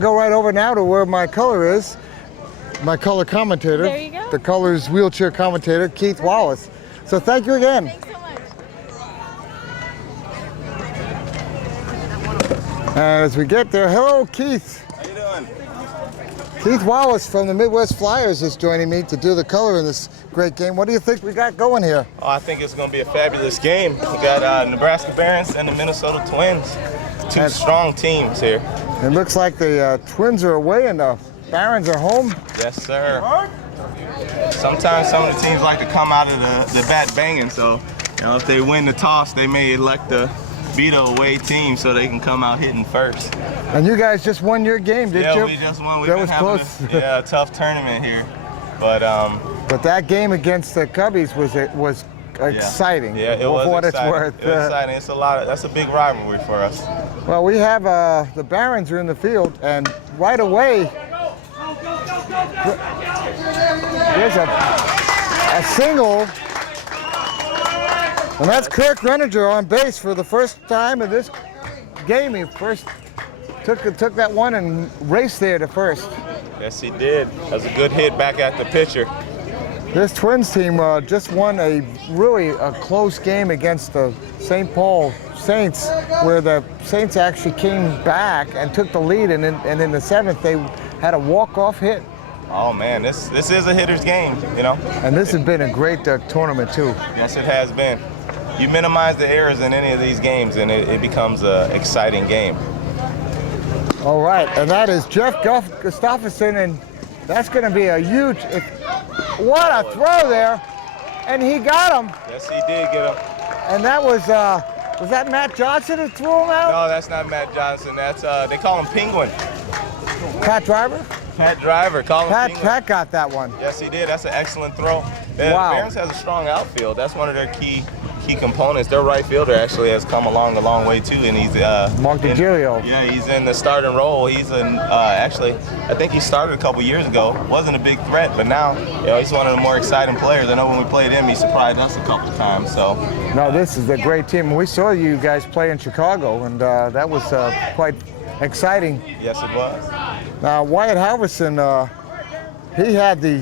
Go right over now to where my color is. My color commentator. There you go. The color's wheelchair commentator, Keith Wallace. So thank you again. Thanks so much. And as we get there, hello, Keith. How you doing? Keith Wallace from the Midwest Flyers is joining me to do the color in this great game. What do you think we got going here? Oh, I think it's going to be a fabulous game. We got Nebraska Barons and the Minnesota Twins. Two strong teams here. It looks like the Twins are away and the Barons are home. Yes, sir. Sometimes some of the teams like to come out of the bat banging, so if they win the toss, they may elect to beat a away team so they can come out hitting first. And you guys just won your game, didn't you? Yeah, we just won. We've That been was having close. a tough tournament here, but that game against the Cubbies was exciting. Yeah, it was for what exciting. it's worth. It was exciting. It's that's a big rivalry for us. Well, we have the Barons are in the field, and right away there's a single, and that's Kirk Reninger on base for the first time in this game. He first took that one and raced there to first. Yes, he did. That was a good hit back at the pitcher. This Twins team just won a really close game against the St. Paul Saints, where the Saints actually came back and took the lead, and in the seventh they had a walk-off hit. Oh man, this is a hitter's game, And this has been a great tournament too. Yes, it has been. You minimize the errors in any of these games, and it becomes an exciting game. All right, and that is Jeff Gustafsson, and that's going to be a huge. What a throw there, and he got him. Yes, he did get him. And that was that Matt Johnson that threw him out? No, that's not Matt Johnson. That's they call him Penguin. Pat Driver? Pat Driver, call him Penguin. Pat got that one. Yes, he did. That's an excellent throw. The Wow. Barons has a strong outfield. That's one of their key components. Their right fielder actually has come along a long way too, and he's Mark DiGilio. Yeah, he's in the starting role. He's in actually, I think he started a couple years ago. Wasn't a big threat, but now he's one of the more exciting players. I know when we played him, he surprised us a couple times. So. No, this is a great team. We saw you guys play in Chicago, and that was quite exciting. Yes, it was. Now Wyatt Halverson, he had the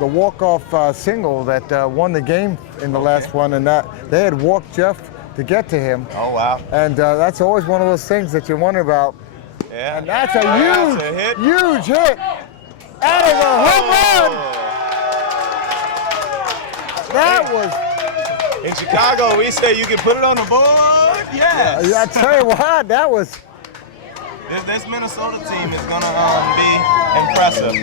walk-off single that won the game in the last one, and that they had walked Jeff to get to him. Oh wow! And that's always one of those things that you wonder about. Yeah. And that's a huge hit. That is a home run. That was. In Chicago, we say you can put it on the board. Yes. I tell you what, that was. This Minnesota team is going to be impressive.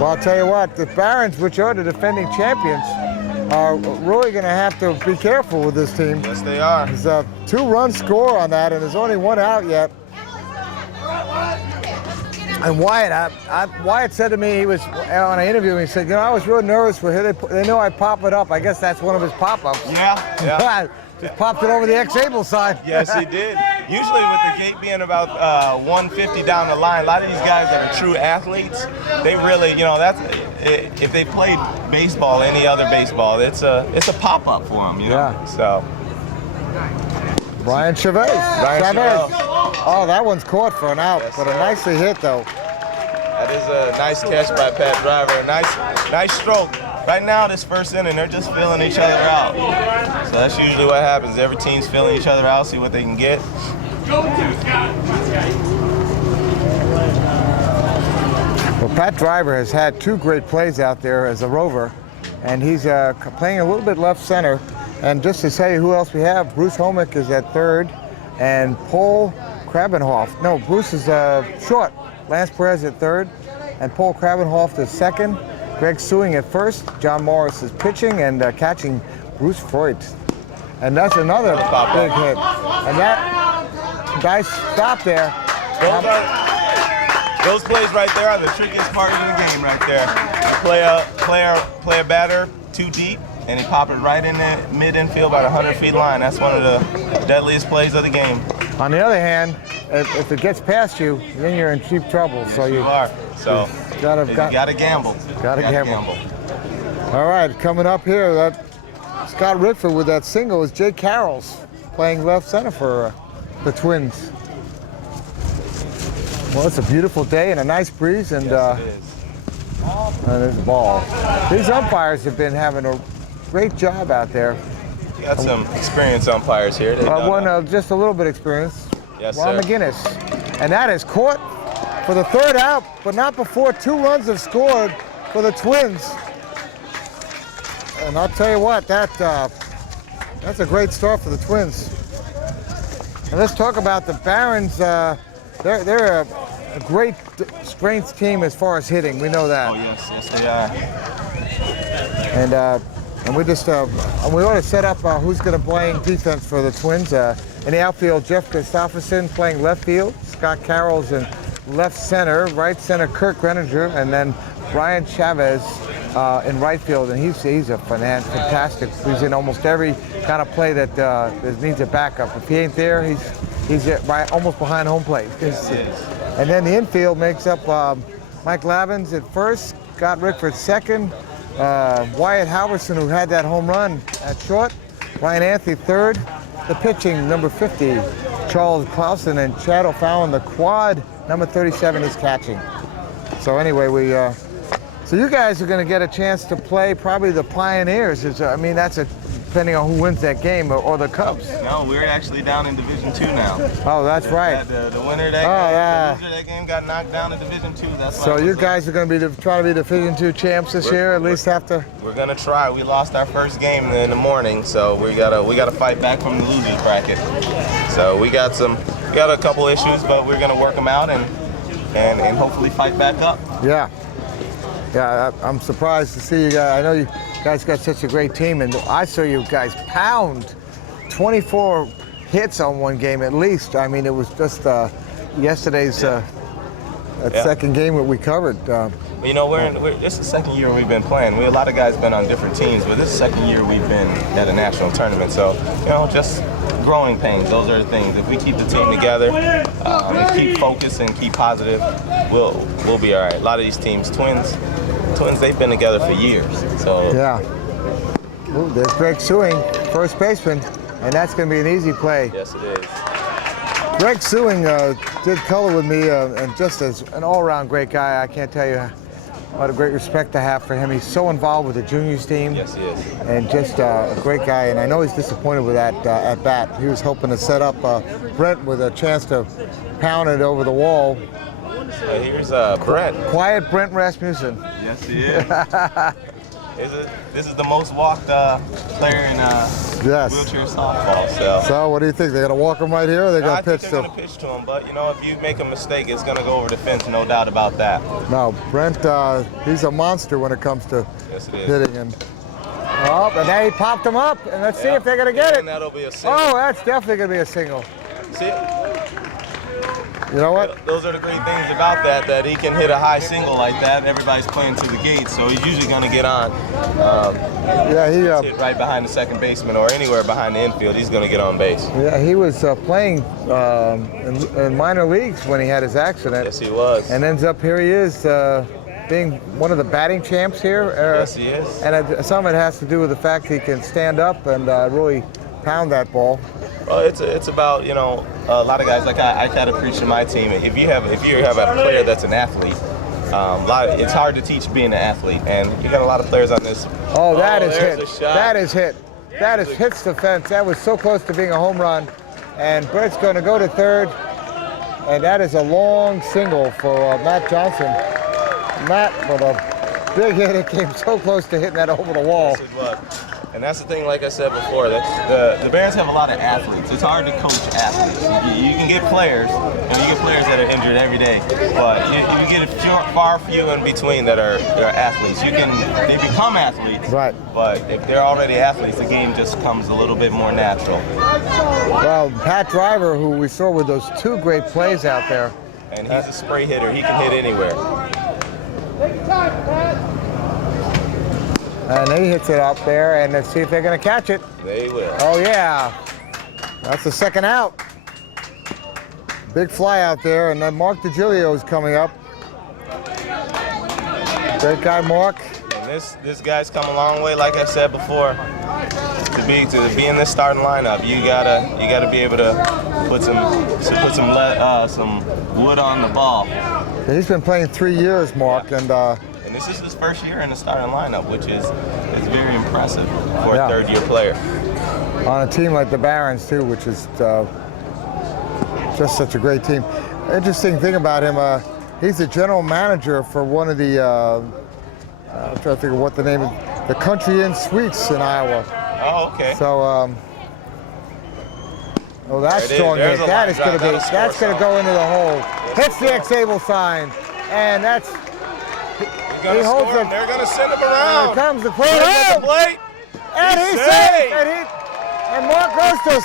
Well, I'll tell you what, the Barons, which are the defending champions, are really going to have to be careful with this team. Yes, they are. There's a 2-run score on that, and there's only one out yet. And Wyatt said to me, he was on an interview, and he said, I was real nervous for him. They knew I'd pop it up. I guess that's one of his pop-ups. Yeah. Just popped it over the xAble side. Yes, he did. Usually with the gate being about 150 down the line, a lot of these guys that are true athletes, they really, if they played baseball, any other baseball, it's a pop-up for them, Yeah. So. Brian Chavez. Oh, that one's caught for an out, but a nicely hit though. That is a nice catch by Pat Driver. Nice stroke. Right now, this first inning, they're just filling each other out. So that's usually what happens. Every team's filling each other out, see what they can get. Well, Pat Driver has had 2 great plays out there as a rover, and he's playing a little bit left center. And just to tell you who else we have, Bruce Homick is at third, and Paul Krabenhoff. No, Bruce is short. Lance Perez at third, and Paul Krabenhoff is second. Greg Sewing at first. John Morris is pitching and catching Bruce Freud. And that's another big hit. And that guy stopped there. Those plays right there are the trickiest part of the game right there. You play a batter too deep, and he popped it right in the mid-infield about 100 feet line. That's one of the deadliest plays of the game. On the other hand, if it gets past you, then you're in deep trouble. Yes, so you are. So you gotta gamble. Gotta gamble. All right, coming up here, that Scott Rickford with that single is Jay Carroll's playing left center for the Twins. Well, it's a beautiful day and a nice breeze, and Yes, it is. there's the ball. These umpires have been having a great job out there. You got some experienced umpires here. Just a little bit experience. Yes, Ron sir. McGinnis. And that is caught for the third out, but not before 2 runs have scored for the Twins. And I'll tell you what, that's a great start for the Twins. And let's talk about the Barons. They're a great strength team as far as hitting. We know that. Oh yes, they are. And we just we ought to set up who's going to play defense for the Twins. In the outfield, Jeff Christopherson playing left field. Scott Carroll's in left center. Right center, Kirk Greninger, and then Brian Chavez in right field. And he's a fantastic. He's in almost every kind of play that needs a backup. If he ain't there, he's almost behind home plate. And then the infield makes up Mike Lavins at first, Scott Rickford second, Wyatt Halverson, who had that home run at short, Ryan Anthony third, the pitching number 50, Charles Clausen, and Chad O'Fallon, the quad number 37, is catching. So anyway, so you guys are going to get a chance to play probably the Pioneers. That's depending on who wins that game, or the Cubs. No, we're actually down in Division II now. Oh, that's right. The winner of that game got knocked down in Division II. That's why. So you guys are going to try to be Division II champs this year. At least have to. We're gonna try. We lost our first game in the morning, so we gotta fight back from the losers bracket. So we got a couple issues, but we're gonna work them out and hopefully fight back up. Yeah. Yeah, I'm surprised to see you guys. I know you guys got such a great team, and I saw you guys pound 24 hits on one game at least. I mean, it was just yesterday's second game that we covered. You know, this is the second year we've been playing. A lot of guys been on different teams, but this is the second year we've been at a national tournament. So, just growing pains. Those are the things. If we keep the team together, and keep focused and keep positive, we'll be all right. A lot of these teams, Twins, they've been together for years. So yeah. Ooh, there's Greg Sewing, first baseman, and that's going to be an easy play. Yes, it is. Greg Sewing did color with me, and just as an all-around great guy. I can't tell you what a great respect I have for him. He's so involved with the juniors team. Yes, he is. And just a great guy. And I know he's disappointed with that at bat. He was hoping to set up Brent with a chance to pound it over the wall. Here's Brent. Quiet Brent Rasmussen. Yes, he is. This is the most walked player in wheelchair softball. So what do you think? They're going to walk him right here, or they're going to pitch to him? They're going to pitch to him, but if you make a mistake, it's going to go over the fence, no doubt about that. No, Brent, he's a monster when it comes to hitting. And now he popped him up, and let's see if they're going to get it. And that'll be a single. Oh, that's definitely going to be a single. See it? You know what? Those are the great things about that he can hit a high single like that. Everybody's playing to the gate, so he's usually going to get on. He hit right behind the second baseman or anywhere behind the infield. He's going to get on base. Yeah, he was playing in minor leagues when he had his accident. Yes, he was. And ends up here he is being one of the batting champs here. Yes, he is. And some of it has to do with the fact he can stand up and really pound that ball. Well, it's about a lot of guys like I try to preach to my team. If you have a player that's an athlete, it's hard to teach being an athlete, and you got a lot of players on this. Oh, that is hit. A shot. That is hit. That is hits the fence. That was so close to being a home run, and Brett's going to go to third, and that is a long single for Matt Johnson. Matt with a big hit. It came so close to hitting that over the wall. Yes, it was. And that's the thing, like I said before, the Barons have a lot of athletes. It's hard to coach athletes. You can get players, you get players that are injured every day, but you get far few in between that are athletes. They become athletes, right? But if they're already athletes, the game just comes a little bit more natural. Well, Pat Driver, who we saw with those two great plays out there. And he's a spray hitter. He can hit anywhere. And he hits it up there, and let's see if they're going to catch it. They will. Oh, yeah. That's the second out. Big fly out there, and then Mark DiGilio is coming up. Great guy, Mark. And this guy's come a long way, like I said before. to be in this starting lineup, you gotta be able to put some wood on the ball. He's been playing 3 years, Mark, yeah. And this is his first year in the starting lineup, which is very impressive for yeah. a third-year player. On a team like the Barons too, which is just such a great team. Interesting thing about him, he's the general manager for one of the, I'm trying to think of what the name is, the Country Inn Suites in Iowa. Oh, okay. So, oh, that's strong hit. That is going to be, that's going to go into the hole. Hits the xAble sign, and that's, he holds it. They're going to send him around. Here comes the plate. And he's safe. And Mark goes to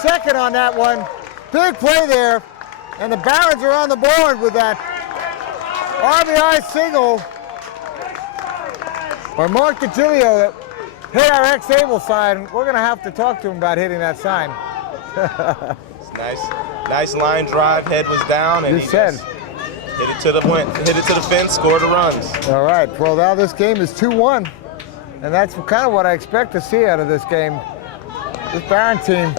second on that one. Big play there. And the Barons are on the board with that RBI single by Mark DeGilio that hit our xAble sign. We're going to have to talk to him about hitting that sign. Nice line drive. Head was down, and he just hit it to the fence, scored the runs. All right. Well, now this game is 2-1, and that's kind of what I expect to see out of this game. This Baron team,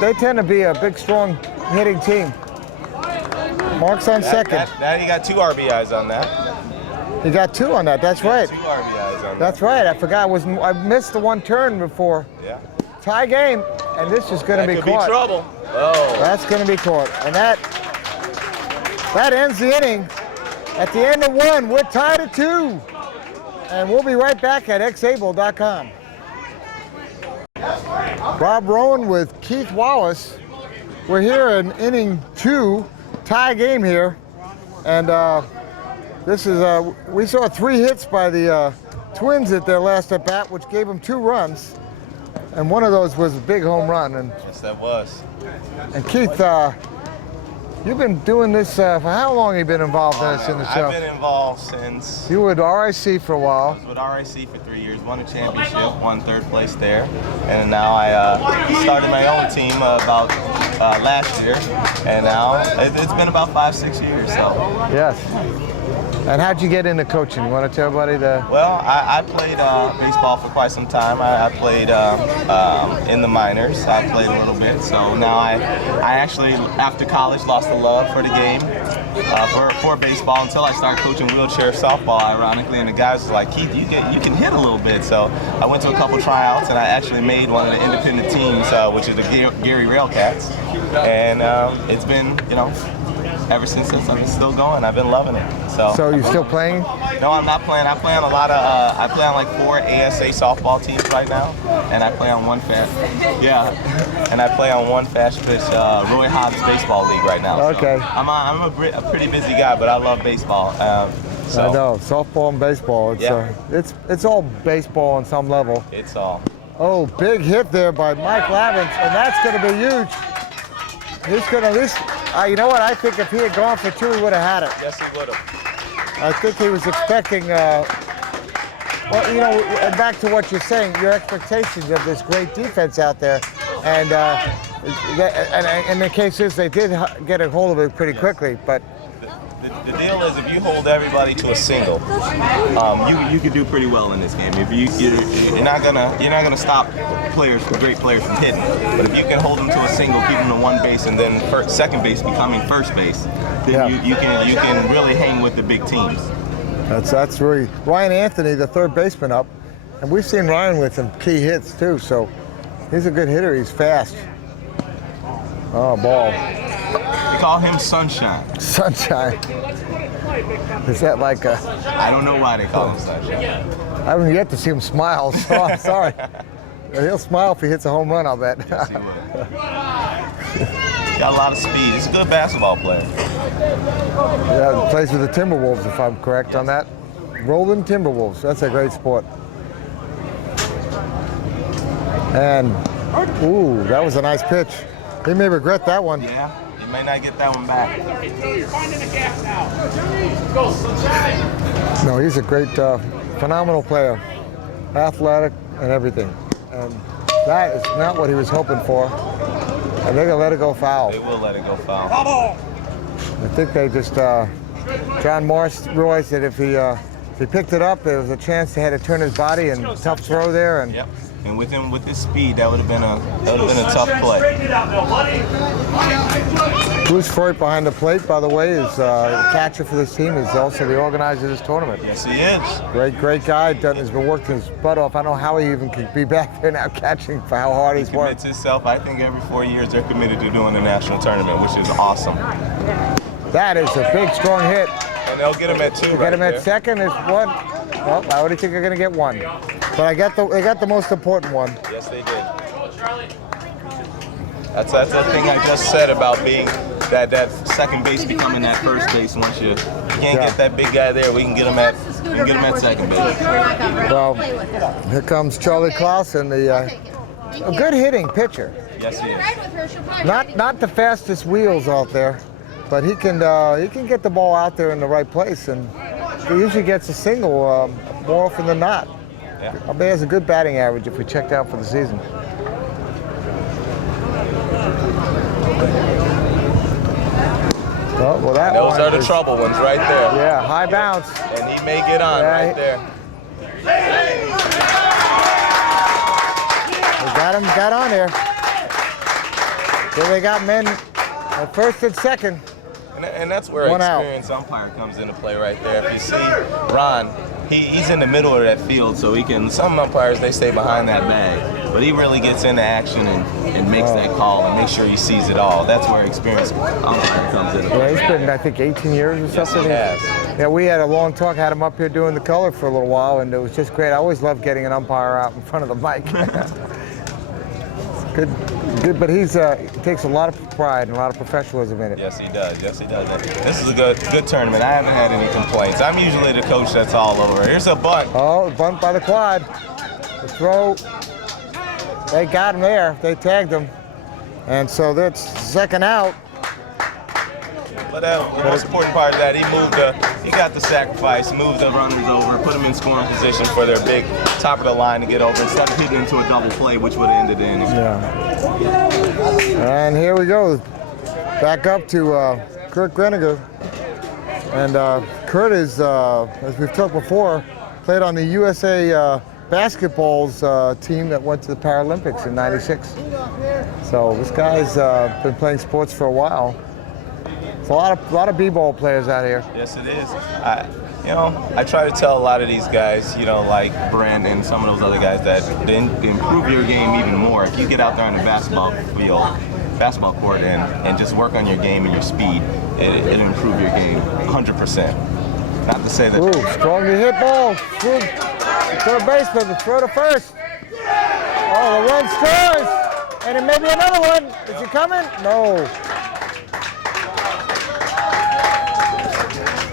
they tend to be a big, strong hitting team. Mark's on second. Now you got 2 RBIs on that. He got 2 on that. That's right. 2 RBIs on that. That's right. I forgot. I missed the one turn before. Yeah. Tie game, and this is going to be caught. Be trouble. Oh. That's going to be caught, and that ends the inning. At the end of 1, we're tied at 2, and we'll be right back at xAble.com. Bob Rowan with Keith Wallace. We're here in inning 2, tie game here, and this is we saw 3 hits by the Twins at their last at bat, which gave them 2 runs, and one of those was a big home run. And yes, that was. And Keith, you've been doing this for how long? Have you been involved in this in the show? I've been involved since. You were with RIC for a while. I was with RIC for 3 years, won a championship, won 3rd place there, and now I started my own team about last year, and now it's been about 5-6 years. So. Yes. And how'd you get into coaching? You want to tell everybody the? Well, I played baseball for quite some time. I played in the minors. I played a little bit. So now I actually, after college, lost the love for the game, for baseball, until I started coaching wheelchair softball, ironically. And the guys was like, Keith, you can hit a little bit. So I went to a couple tryouts, and I actually made one of the independent teams, which is the Gary Railcats. And it's been, ever since I'm still going. I've been loving it. So you're still playing? No, I'm not playing. I play on a lot of. I play on like 4 ASA softball teams right now, and I play on one and I play on one fast pitch Roy Hobbs baseball league right now. Okay. So I'm a pretty busy guy, but I love baseball. So. I know softball and baseball. It's all baseball on some level. It's all. Oh, big hit there by Mike Lavins, and that's going to be huge. He's going to at least. You know what? I think if he had gone for 2, he would have had it. Yes, he would have. I think he was expecting, well, back to what you're saying, your expectations of this great defense out there. And the case is they did get a hold of it pretty quickly. But the deal is, if you hold everybody to a single, you could do pretty well in this game. If you're not gonna stop great players from hitting. But if you can hold them to a single, keep them to one base, and then second base becoming first base, then you can really hang with the big teams. That's really Ryan Anthony, the third baseman, up, and we've seen Ryan with some key hits too. So he's a good hitter. He's fast. Oh, ball. We call him Sunshine. Sunshine. Is that like a? I don't know why they call him Sunshine. I haven't yet to see him smile, so I'm sorry. He'll smile if he hits a home run, I'll bet. Yes, he will. Got a lot of speed. He's a good basketball player. Yeah, he plays with the Timberwolves, if I'm correct on that. Rolling Timberwolves. That's a great sport. And, ooh, that was a nice pitch. He may regret that one. Yeah, he may not get that one back. No, he's a great, phenomenal player. Athletic and everything. And that is not what he was hoping for. And they're going to let it go foul. They will let it go foul. I think they just, John Morris realized that if he picked it up, there was a chance they had to turn his body, and tough throw there. And yep. And with his speed, that would have been a tough play. Bruce Freud behind the plate, by the way, is the catcher for this team. He's also the organizer of this tournament. Yes, he is. Great guy. Has been working his butt off. I don't know how he even could be back there now catching for how hard he's worked. He commits himself. I think every 4 years they're committed to doing the national tournament, which is awesome. That is a big, strong hit. And they'll get him at 2 right Get him there. at second is one. Well, I already think they're going to get 1. But they got the most important one. Yes, they did. That's the thing I just said about being that second base becoming that first base. Once you can't get that big guy there, we can get him at second base. Well, here comes Charlie Clausen, a good hitting pitcher. Yes, he is. Not the fastest wheels out there, but he can get the ball out there in the right place, and he usually gets a single more often than not. Yeah. I bet he has a good batting average if we checked out for the season. Well, that Those one are the is, trouble ones right there. Yeah, high bounce. And he may get on right there. They got on there. So they got men at first and second. And that's where One out. experienced umpire comes into play right there. If you see Ron, he's in the middle of that field, so he can. Some umpires, they stay behind that bag, but he really gets into action and makes that call and makes sure he sees it all. That's where experienced umpire comes into play. Yeah, he's been, I think, 18 years or something. Yes, he has. Yeah, we had a long talk, had him up here doing the color for a little while, and it was just great. I always love getting an umpire out in front of the mic. Good, but he takes a lot of pride and a lot of professionalism in it. Yes, he does. Yes, he does. This is a good tournament. I haven't had any complaints. I'm usually the coach that's all over. Here's a bunt. Oh, bunt by the quad. The throw, they got him there. They tagged him. And so that's second out. But the most important part is that he got the sacrifice, moved the runners over, put them in scoring position for their big top of the line to get over instead of hitting into a double play, which would have ended the inning. Yeah. And here we go. Back up to Kurt Greniger. And Kurt is, as we've talked before, played on the USA basketball's team that went to the Paralympics in '96. So this guy's been playing sports for a while. It's a lot of b-ball players out here. Yes, it is. I try to tell a lot of these guys, like Brent and some of those other guys, that to improve your game even more, if you get out there on the basketball court and just work on your game and your speed, it'll improve your game 100%. Not to say that. Ooh, strongly hit ball. Third baseman, throw to first. Oh, the run scores. And it may be another one. Is he coming? No.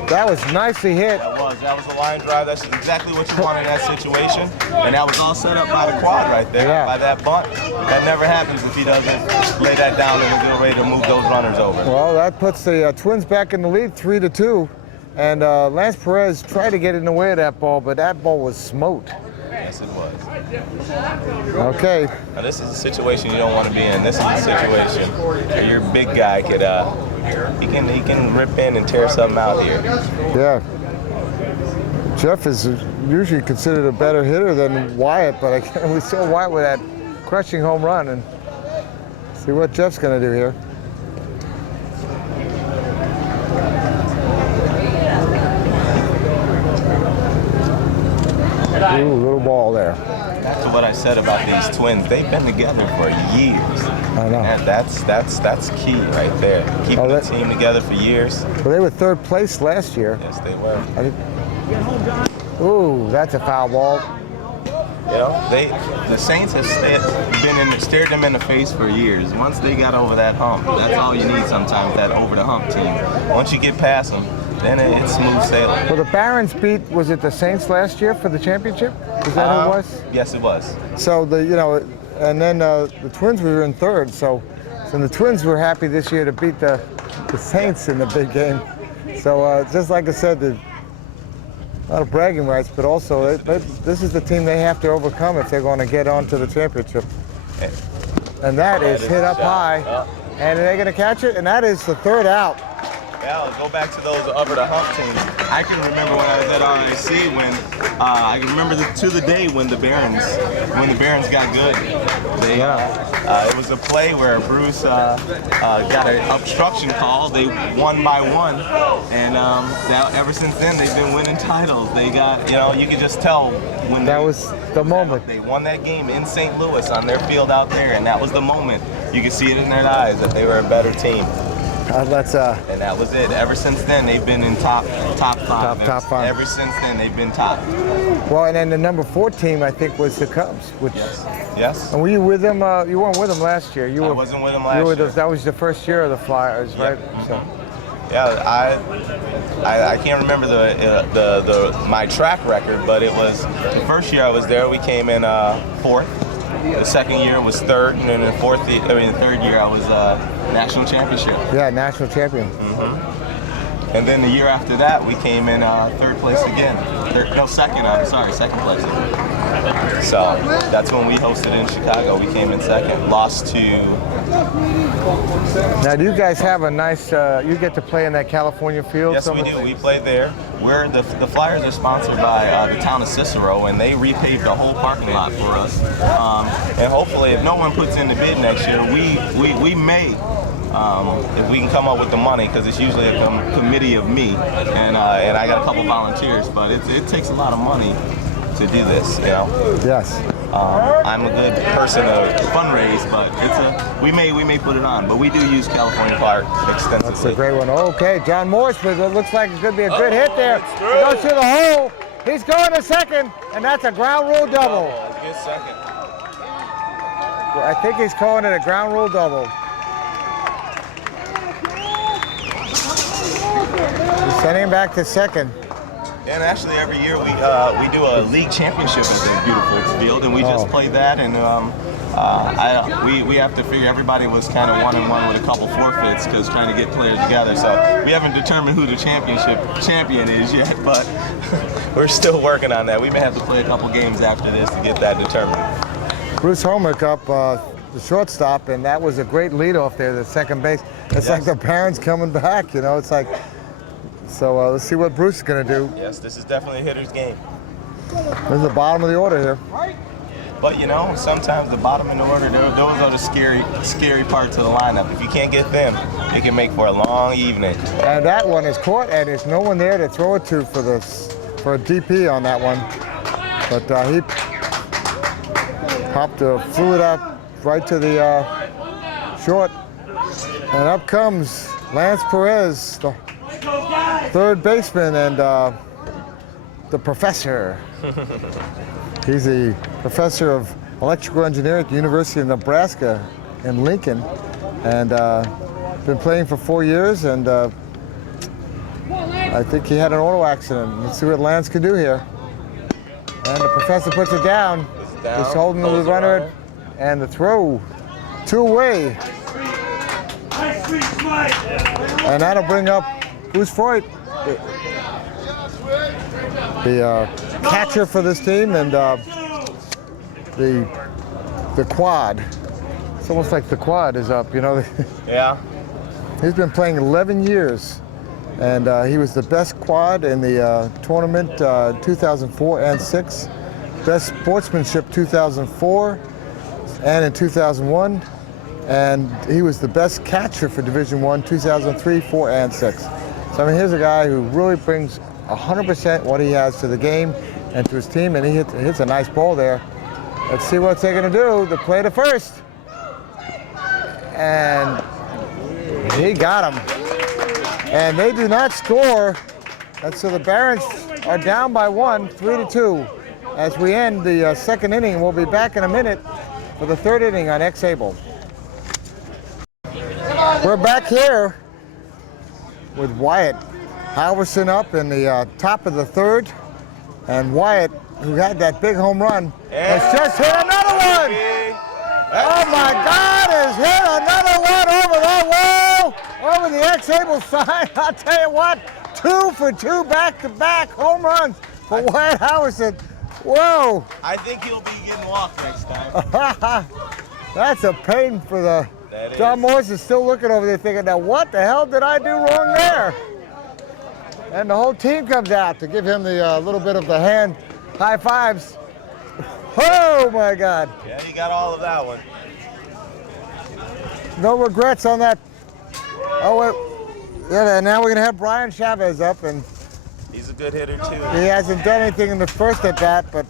That was nicely hit. That was a line drive. That's exactly what you want in that situation. And that was all set up by the quad right there, by that bunt. That never happens if he doesn't lay that down and get ready to move those runners over. Well, that puts the Twins back in the lead, 3-2. And Lance Perez tried to get in the way of that ball, but that ball was smote. Yes, it was. Okay. Now, this is a situation you don't want to be in. This is a situation where your big guy could, he can rip in and tear something out here. Yeah. Jeff is usually considered a better hitter than Wyatt, but we saw Wyatt with that crushing home run, and see what Jeff's going to do here. Ooh, little ball there. Back to what I said about these Twins. They've been together for years. I know. And that's key right there. Keeping the team together for years. Well, they were third place last year. Yes, they were. Ooh, that's a foul ball. The Saints have stared them in the face for years. Once they got over that hump, that's all you need sometimes, that over the hump team. Once you get past them, then it's smooth sailing. Well, the Barons was it the Saints last year for the championship? Is that who it was? Yes, it was. So and then the Twins were in third. So the Twins were happy this year to beat the Saints in the big game. So just like I said, a lot of bragging rights, but also this is the team they have to overcome if they're going to get on to the championship. And that is hit up high. And they're going to catch it, and that is the third out. Yeah, go back to those over the hump teams. I can remember when I was at RIC when I can remember to the day when the Barons got good. They it was a play where Bruce got an obstruction call. They won by 1, and now ever since then they've been winning titles. They got you can just tell when that was the moment they won that game in St. Louis on their field out there, and that was the moment. You could see it in their eyes that they were a better team. And that was it. Ever since then, they've been in top 5. Top 5. Ever since then, they've been top. Well, and then the number 4 team, I think, was the Cubs. Which, yes. And were you with them? You weren't with them last year. I wasn't with them last year. That was the first year of the Flyers, right? So. Yeah, I can't remember my track record, but it was the first year I was there. We came in 4th. The second year was 3rd, and then the third year I was national championship. Yeah, national champion. Mm-hmm. And then the year after that, we came in 3rd place again. Second place. So that's when we hosted in Chicago. We came in 2nd, lost to. Now, do you guys have a nice? You get to play in that California field? Yes, we do. We play there. The Flyers are sponsored by the town of Cicero, and they repaved the whole parking lot for us. And hopefully, if no one puts in the bid next year, we may. If we can come up with the money, because it's usually a committee of me, and I got a couple volunteers, but it takes a lot of money to do this, Yes. I'm a good person to fundraise, but we may put it on, but we do use California Park extensively. That's a great one. Okay, John Morse, but it looks like it could be a good hit there. He goes through the hole. He's going to second, and that's a ground rule double. Good second. I think he's calling it a ground rule double. He's sending him back to second. And actually, every year we do a league championship at the beautiful field, and we just played that. And we have to figure everybody was kind of 1-1 with a couple forfeits because trying to get players together. So we haven't determined who the champion is yet, but we're still working on that. We may have to play a couple games after this to get that determined. Bruce Homick up the shortstop, and that was a great leadoff there, the second base. It's like the parents coming back, It's like. So let's see what Bruce is going to do. Yes, this is definitely a hitter's game. This is the bottom of the order here. But sometimes the bottom of the order, those are the scary parts of the lineup. If you can't get them, it can make for a long evening. And that one is caught, and there's no one there to throw it to for a DP on that one. But he popped flew it up right to the short. And up comes Lance Perez, the third baseman, and the professor. He's a professor of electrical engineering at the University of Nebraska in Lincoln, and been playing for 4 years, and I think he had an auto accident. Let's see what Lance can do here. And the professor puts it down. He's holding the runner, and the throw, 2 away. And that'll bring up Bruce Freud, the catcher for this team, and the quad. It's almost like the quad is up, Yeah. He's been playing 11 years, and he was the best quad in the tournament 2004 and 6, best sportsmanship 2004 and in 2001, and he was the best catcher for Division I 2003, 4, and 6. So I mean, here's a guy who really brings 100% what he has to the game and to his team, and he hits a nice ball there. Let's see what they're going to do. The play to first, and he got him. And they do not score, and so the Barons are down by 1, 3-2. As we end the second inning, we'll be back in a minute for the third inning on xAble. We're back here with Wyatt Halverson up in the top of the third, and Wyatt, who had that big home run, has just hit another one. Oh my God, has hit another one over that wall, over the xAble sign. I'll tell you what, 2 for 2 back-to-back home runs for Wyatt Halverson. Whoa. I think he'll be getting walked next time. That's a pain for the That John is. Morris is still looking over there thinking, now what the hell did I do wrong there? And the whole team comes out to give him the little bit of the hand high fives. Oh my God. Yeah, he got all of that one. No regrets on that. Oh, wait. Yeah, and now we're going to have Brian Chavez up, and He's a good hitter too. he hasn't done anything in the first at bat, but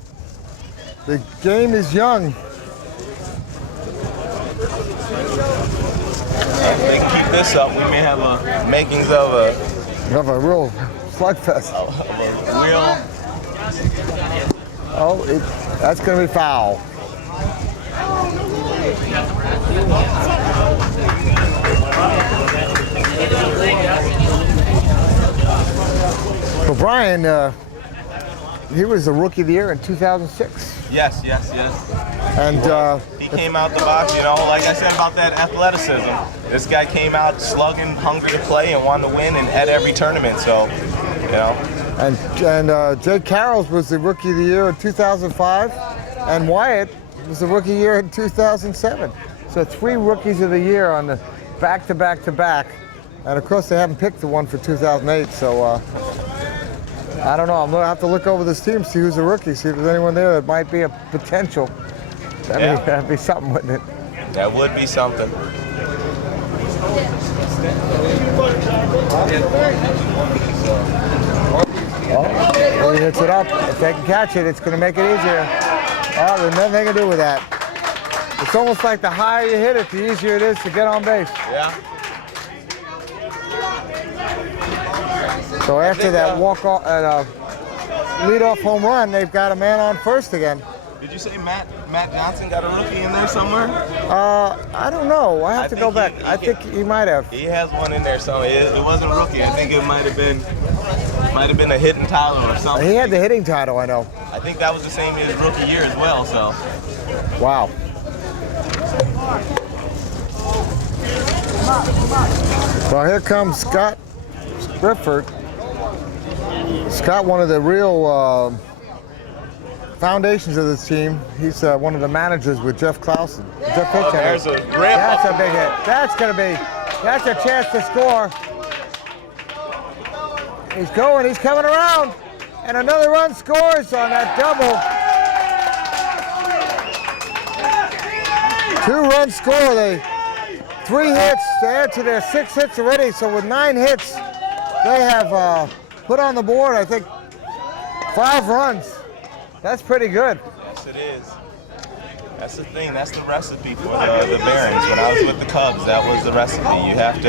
the game is young. If they keep this up, we may have a makings of A real slugfest. a real. Oh, that's going to be foul. For Brian, he was the Rookie of the Year in 2006. Yes. And He came out the box, you know, like I said about that athleticism. This guy came out slugging, hungry to play, and wanted to win, and at every tournament. So, you know. And Jake Carrolls was the Rookie of the Year in 2005, and Wyatt was the Rookie of the Year in 2007. So 3 Rookies of the Year on the back-to-back-to-back. And of course, they haven't picked the one for 2008, so I don't know. I'm gonna have to look over this team, see who's a rookie, see if there's anyone there that might be a potential. That'd be something, wouldn't it? That would be something. Oh, he hits it up. If they can catch it, it's going to make it easier. Oh, there's nothing they can do with that. It's almost like the higher you hit it, the easier it is to get on base. Yeah. So after that walk-off, lead-off home run, they've got a man on first again. Did you say Matt Johnson got a rookie in there somewhere? I don't know. I have to go back. I think he might have. He has one in there somewhere. It wasn't a rookie. I think it might have been a hitting title or something. He had the hitting title, I know. I think that was the same as rookie year as well. So. Wow. Well, here comes Scott Grifford. Scott, one of the real foundations of this team. He's one of the managers with Jeff Clausen. Jeff Oh, there's a rip. That's a big hit. That's a chance to score. He's going, he's coming around. And another run scores on that double. 2-run score. They 3 hits to add to their 6 hits already. So with 9 hits, they have put on the board, I think, 5 runs. That's pretty good. Yes, it is. That's the thing. That's the recipe for the Barons. When I was with the Cubs, that was the recipe. You have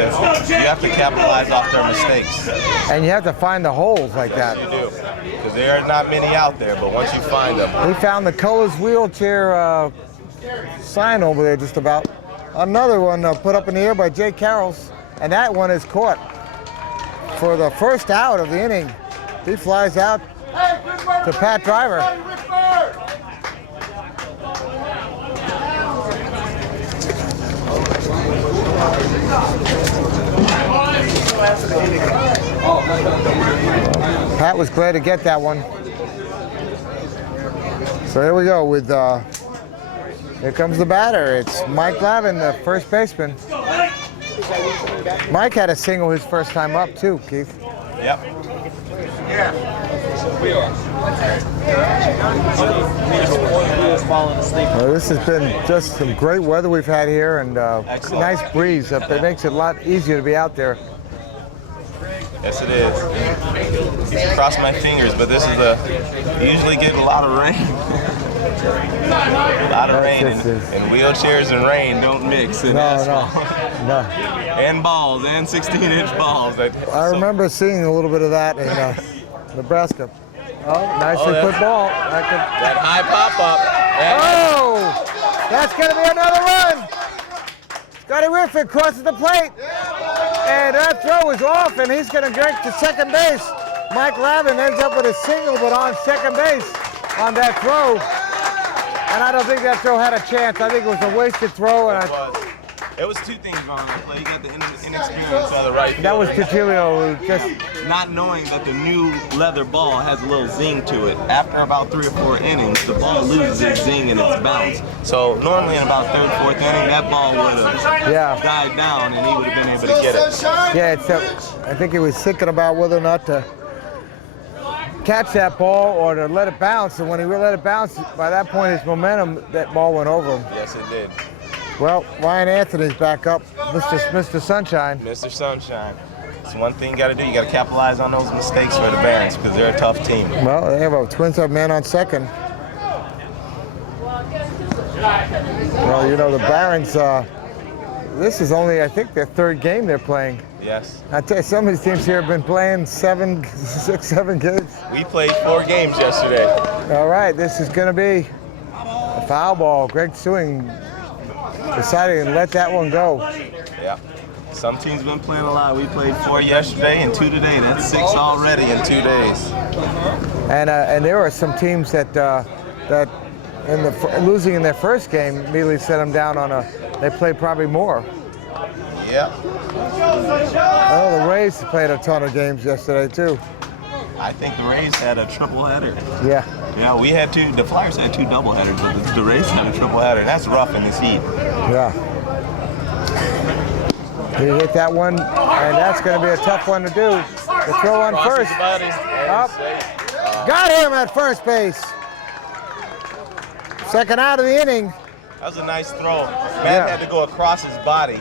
to capitalize off their mistakes. And you have to find the holes like that. You do, because there are not many out there. But once you find them, We found the Colors wheelchair sign over there just about. Another one put up in the air by Jake Carrolls, and that one is caught for the first out of the inning. He flies out to Pat Driver. Pat was glad to get that one. So here we go with, here comes the batter. It's Mike Lavin, the first baseman. Mike had a single his first time up too, Keith. yep. Well, this has been just some great weather we've had here, and nice breeze. It makes it a lot easier to be out there. Yes, it is. Cross my fingers, but this is you usually get a lot of rain. A lot of rain, and wheelchairs and rain don't mix in asphalt. No. And balls, and 16-inch balls. I remember seeing a little bit of that in Nebraska. Oh, nicely put ball. That high pop-up. Oh, that's going to be another run. Scotty Whitfield crosses the plate. And that throw is off, and he's going to get to second base. Mike Lavin ends up with a single, but on second base on that throw. And I don't think that throw had a chance. I think it was a wasted throw, and It was two things wrong with the play. You got the inexperience on the right field. That was Petilio who just not knowing that the new leather ball has a little zing to it. After about 3 or 4 innings, the ball loses its zing and its bounce. So normally in about 3rd, 4th inning, that ball would have died down and he would have been able to get it. Yeah, I think he was thinking about whether or not to catch that ball or to let it bounce. And when he let it bounce, by that point, his momentum, that ball went over him. Yes, it did. Well, Ryan Anthony's back up, Mr. Sunshine. Mr. Sunshine. It's one thing you got to do. You got to capitalize on those mistakes for the Barons because they're a tough team. Well, they have a Twins have man on second. Well, you know, the Barons, this is only, I think, their 3rd game they're playing. Yes. I tell you, some of these teams here have been playing 6, 7 games. We played 4 games yesterday. All right, this is going to be a foul ball. Greg Sewing decided to let that one go. Yeah. Some teams been playing a lot. We played 4 yesterday and 2 today. That's 6 already in 2 days. And there are some teams that losing in their first game immediately set them down on they played probably more. Yeah. Oh, the Rays played a ton of games yesterday too. I think the Rays had a triple header. Yeah. Yeah, we had 2. The Flyers had 2 double headers, but the Rays had a triple header. That's rough in this heat. Yeah. He hit that one, and that's going to be a tough one to do. The throw on first. Up. Got him at first base. Second out of the inning. That was a nice throw. Matt had to go across his body.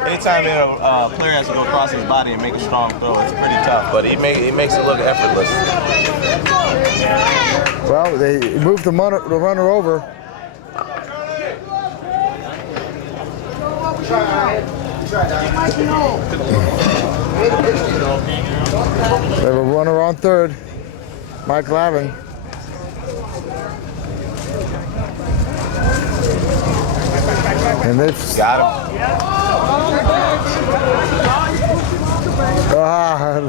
Anytime a player has to go across his body and make a strong throw, it's pretty tough, but he makes it look effortless. Well, they moved the runner over. They have a runner on third, Mike Lavin. And they've got him.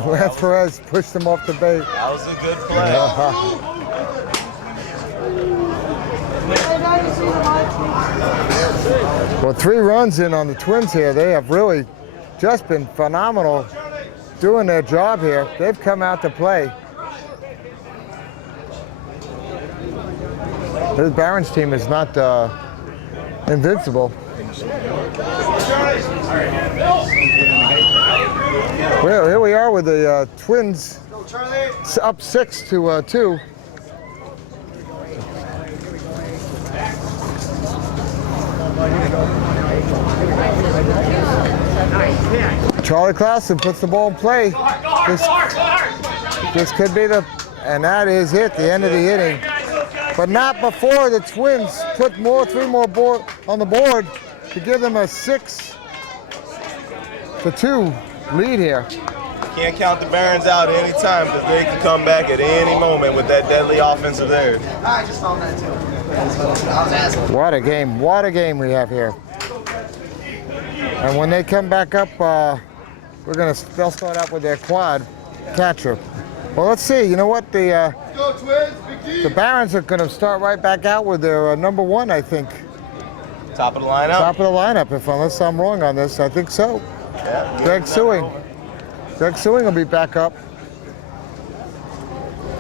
Lance Perez pushed him off the base. That was a good play. Well, 3 runs in on the Twins here. They have really just been phenomenal doing their job here. They've come out to play. This Barons team is not invincible. Well, here we are with the Twins up 6-2. Charlie Clausen puts the ball in play. This could be and that is it, the end of the inning. But not before the Twins put 3 more on the board to give them a 6-2 lead here. Can't count the Barons out at any time because they can come back at any moment with that deadly offense of theirs. I just found that too. What a game we have here. And when they come back up, they'll start out with their quad catcher. Well, let's see. You know what? The Barons are going to start right back out with their number 1, I think. Top of the lineup? Top of the lineup, unless I'm wrong on this. I think so. Yeah, Greg Sewing. Greg Sewing will be back up.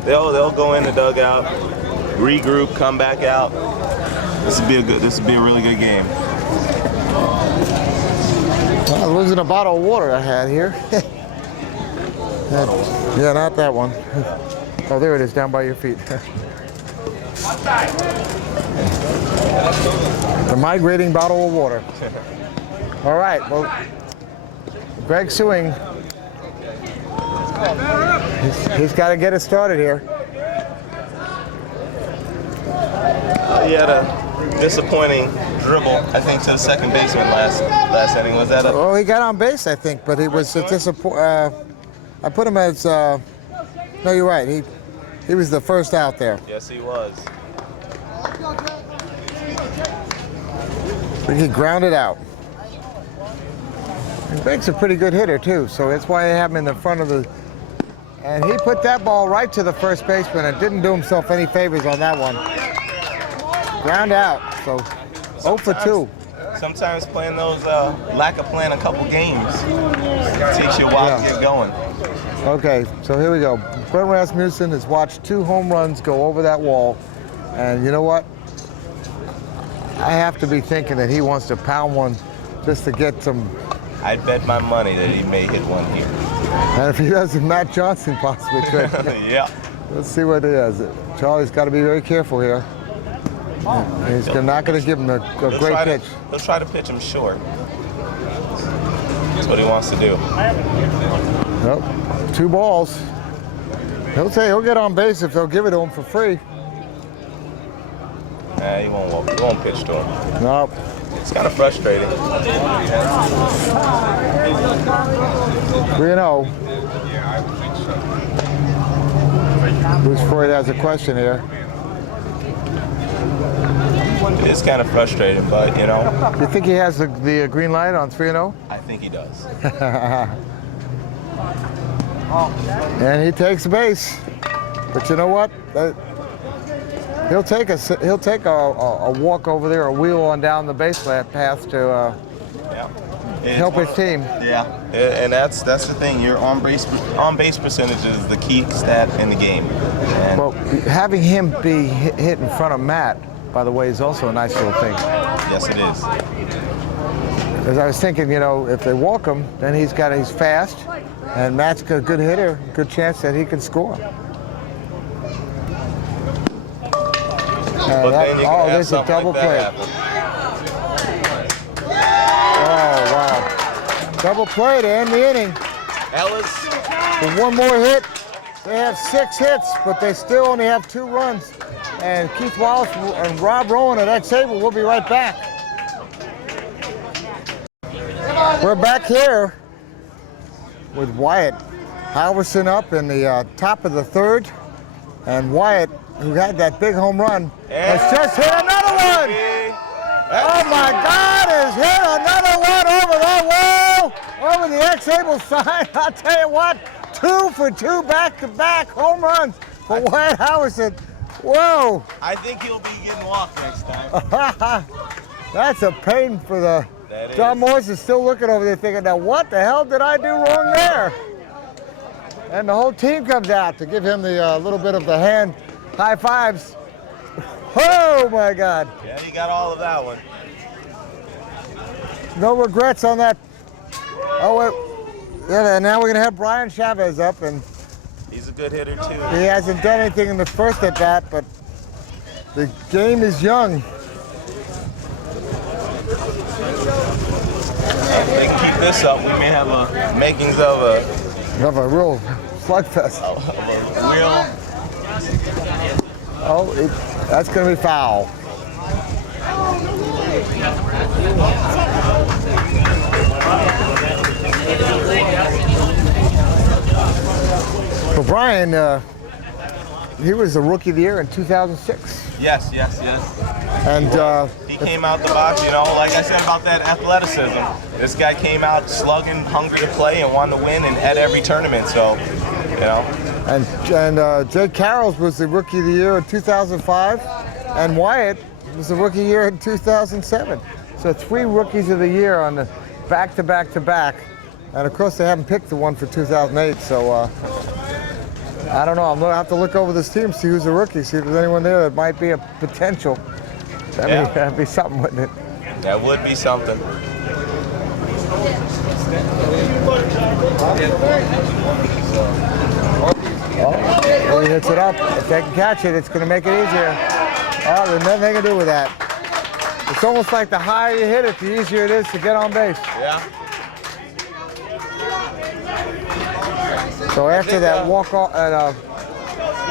They'll go in the dugout, regroup, come back out. This would be a really good game. Well, I'm losing a bottle of water I had here. Yeah, not that one. Oh, there it is, down by your feet. The migrating bottle of water. All right, well, Greg Sewing, he's got to get it started here. He had a disappointing dribble, I think, to the second baseman last inning. Was that Oh, he got on base, I think, but he was I put him as, no, you're right. He was the first out there. Yes, he was. He grounded out. And Greg's a pretty good hitter, too, so that's why they have him in the front of the... And he put that ball right to the first baseman and didn't do himself any favors on that one. Ground out, so 0 for 2. sometimes playing those lack of playing a couple games takes you a while to get going. Okay, so here we go. Brent Rasmussen has watched 2 home runs go over that wall, and you know what? I have to be thinking that he wants to pound one just to get some. I'd bet my money that he may hit one here. And if he doesn't, Matt Johnson possibly could. Yeah. Let's see what it is. Charlie's got to be very careful here. He's not going to give him a great pitch. He'll try to pitch him short. That's what he wants to do. Nope. 2 balls. He'll get on base if they'll give it to him for free. Nah, he won't pitch to him. Nope. It's kind of frustrating. 3-0. Bruce Freud has a question here. It is kind of frustrating, but you know. You think he has the green light on 3-0? I think he does. And he takes a base. But you know what? He'll take a walk over there, a wheel on down the base path to help his team. Yeah, and that's the thing. Your on base percentage is the key stat in the game. And well, having him be hit in front of Matt, by the way, is also a nice little thing. Yes, it is. As I was thinking, you know, if they walk him, then he's fast, and Matt's a good hitter, good chance that he can score. There's a double play. Oh, wow. Double play to end the inning. Ellis. With one more hit, they have 6 hits, but they still only have 2 runs. And Keith Wallace and Rob Rowan at xAble will be right back. We're back here with Wyatt Halverson up in the top of the 3rd. And Wyatt, who had that big home run, has just hit another one. Oh my God, has hit another one over the wall, over the xAble sign. I'll tell you what, 2 for 2 back-to-back home runs for Wyatt Halverson. Whoa. I think he'll be getting walked next time. That's a pain for the. John Morris is still looking over there thinking, now what the hell did I do wrong there? And the whole team comes out to give him the little bit of the hand high fives. Oh my God. Yeah, he got all of that one. No regrets on that. Oh, wait. Yeah, now we're going to have Brian Chavez up, and he's a good hitter too. He hasn't done anything in the first at bat, but the game is young. If they can keep this up, we may have makings of a real slugfest. That's going to be foul. For Brian, he was the Rookie of the Year in 2006. Yes. And he came out the box, you know, like I said about that athleticism. This guy came out slugging, hungry to play, and wanted to win and at every tournament. So, you know. And Jake Carrolls was the Rookie of the Year in 2005, and Wyatt was the Rookie of the Year in 2007. So 3 Rookies of the Year on the back-to-back-to-back. And of course, they haven't picked the one for 2008. So I don't know. I'm gonna have to look over this team, see who's a rookie, see if there's anyone there that might be a potential. That'd be something, wouldn't it? That would be something. Oh, he hits it up. If they can catch it, it's going to make it easier. Oh, there's nothing to do with that. It's almost like the higher you hit it, the easier it is to get on base. Yeah. So after that walk-off,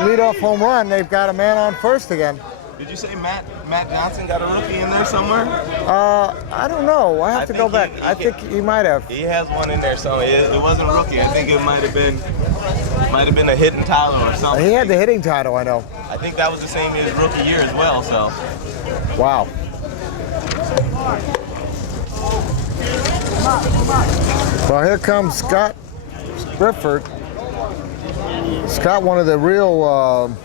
lead-off home run, they've got a man on first again. Did you say Matt Johnson got a rookie in there somewhere? I don't know. I have to go back. I think he might have. He has one in there somewhere. It wasn't a rookie. I think it might have been a hitting title or something. He had the hitting title, I know. I think that was the same as rookie year as well. So. Wow. Well, here comes Scott Grifford. Scott, one of the real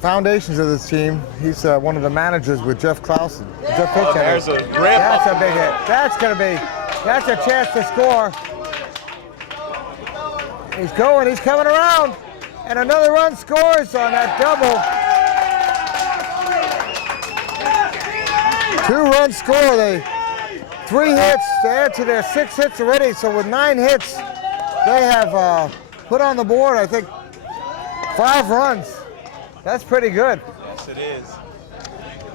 foundations of this team. He's one of the managers with Jeff Clausen. Jeff Hitchens. There's a rip. That's a big hit. That's a chance to score. He's going, he's coming around. And another run scores on that double. 2-run score. They 3 hits to add to their 6 hits already. So with 9 hits, they have put on the board, I think, 5 runs. That's pretty good. Yes, it is.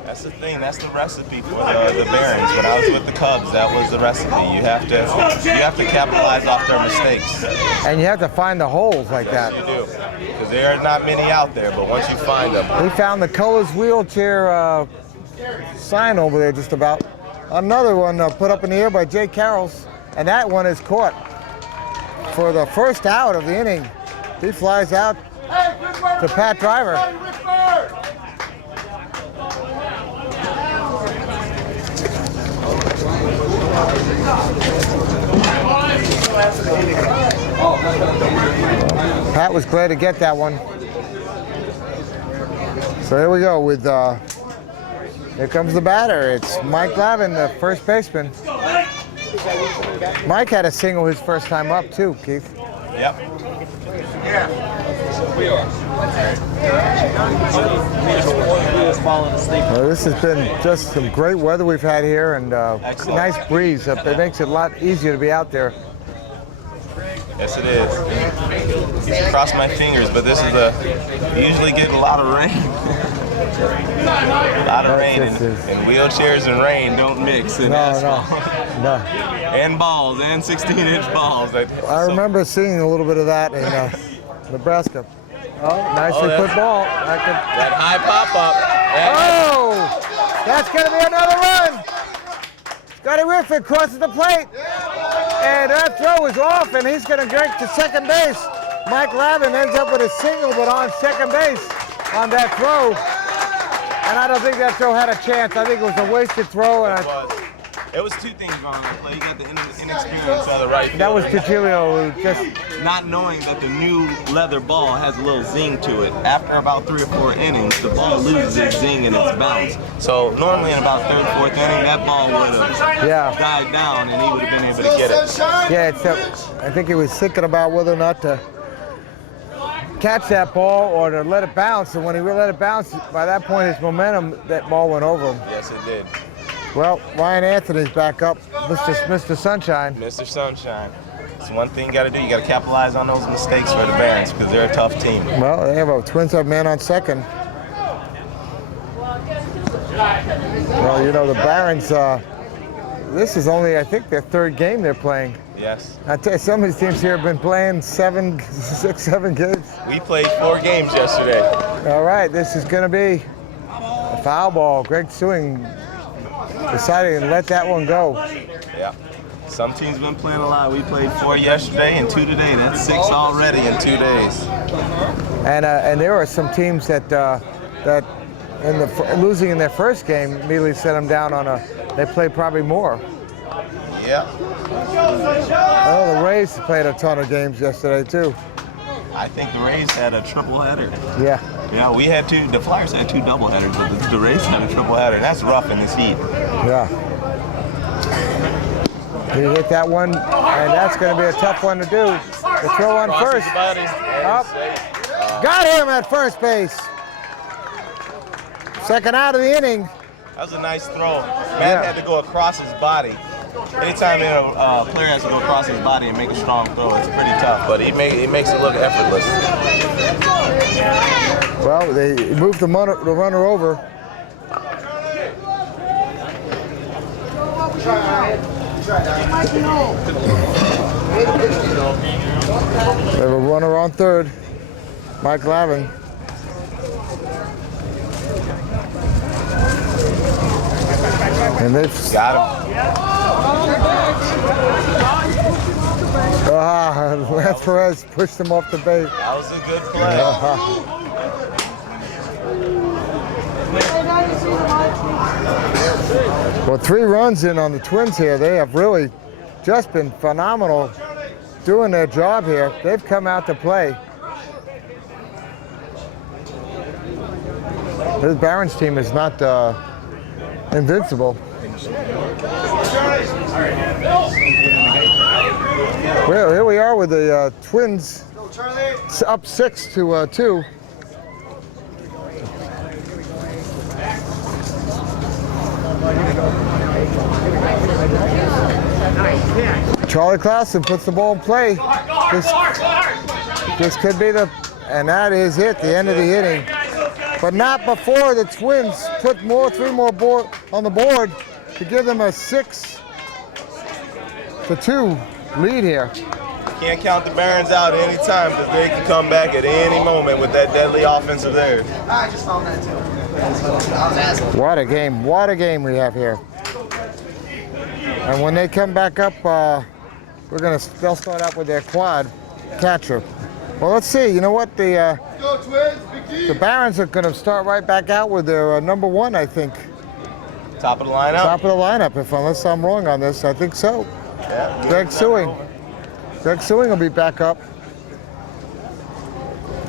That's the thing. That's the recipe for the Barons. When I was with the Cubs, that was the recipe. You have to capitalize off their mistakes. And you have to find the holes like that. You do, because there are not many out there. But once you find them, We found the Colors wheelchair sign over there just about. Another one put up in the air by Jay Carrolls, and that one is caught for the first out of the inning. He flies out to Pat Driver. Pat was glad to get that one. So here we go with, here comes the batter. It's Mike Lavin, the first baseman. Mike had a single his first time up too, Keith. yep. Well, this has been just some great weather we've had here, and nice breeze. It makes it a lot easier to be out there. Yes, it is. You should cross my fingers, but this is you usually get a lot of rain. A lot of rain, and wheelchairs and rain don't mix in asphalt. No. And balls, and 16-inch balls. I remember seeing a little bit of that in Nebraska. Oh, nicely put ball. That high pop-up. Oh! That's going to be another run! Scotty Whitford crosses the plate. And that throw is off, and he's going to drink to second base. Mike Lavin ends up with a single, but on second base on that throw. And I don't think that throw had a chance. I think it was a wasted throw. And it was 2 things wrong on the play. You got the inexperience on the right field. That was Trujillo who just... Not knowing that the new leather ball has a little zing to it. After about 3 or 4 innings, the ball loses its zing and its bounce. So normally in about 3rd, 4th inning, that ball would have died down and he would have been able to get it. Yeah, I think he was thinking about whether or not to catch that ball or to let it bounce. And when he let it bounce, by that point, his momentum, that ball went over him. Yes, it did. Well, Ryan Anthony's back up, Mr. Sunshine. Mr. Sunshine. It's one thing you got to do. You got to capitalize on those mistakes for the Barons because they're a tough team. Well, they have a Twins have man on second. Well, you know, the Barons, this is only, I think, their 3rd game they're playing. Yes. I tell you, some of these teams here have been playing 6, 7 games. We played 4 games yesterday. All right, this is going to be a foul ball. Greg Sewing decided to let that one go. Yeah. Some teams been playing a lot. We played 4 yesterday and 2 today. That's 6 already in 2 days. And there are some teams that losing in their first game immediately set them down on they played probably more. Yeah. Oh, the Rays played a ton of games yesterday too. I think the Rays had a triple header. Yeah. Yeah, we had 2. The Flyers had 2 double headers, but the Rays had a triple header. That's rough in this heat. Yeah. He hit that one, and that's going to be a tough one to do. The throw on first. Up. Got him at first base. Second out of the inning. That was a nice throw. Man had to go across his body. Anytime a player has to go across his body and make a strong throw, it's pretty tough, but he makes it look effortless. Well, they moved the runner over. They have a runner on third, Mike Lavin. And they've got him. Lance Perez pushed him off the base. That was a good play. Well, 3 runs in on the Twins here. They have really just been phenomenal doing their job here. They've come out to play. This Barons team is not invincible. Well, here we are with the Twins up 6-2. Charlie Clausen puts the ball in play. This could be the, and that is it, the end of the inning. But not before the Twins put three more on the board to give them a 6-2 lead here. Can't count the Barons out at any time because they can come back at any moment with that deadly offense of theirs. I just found that too. What a game we have here. And when they come back up, they'll start out with their quad catcher. Well, let's see. You know what? The Barons are going to start right back out with their number 1, I think. Top of the lineup? Top of the lineup, unless I'm wrong on this. I think so. Yeah. Greg Sewing. Greg Sewing will be back up.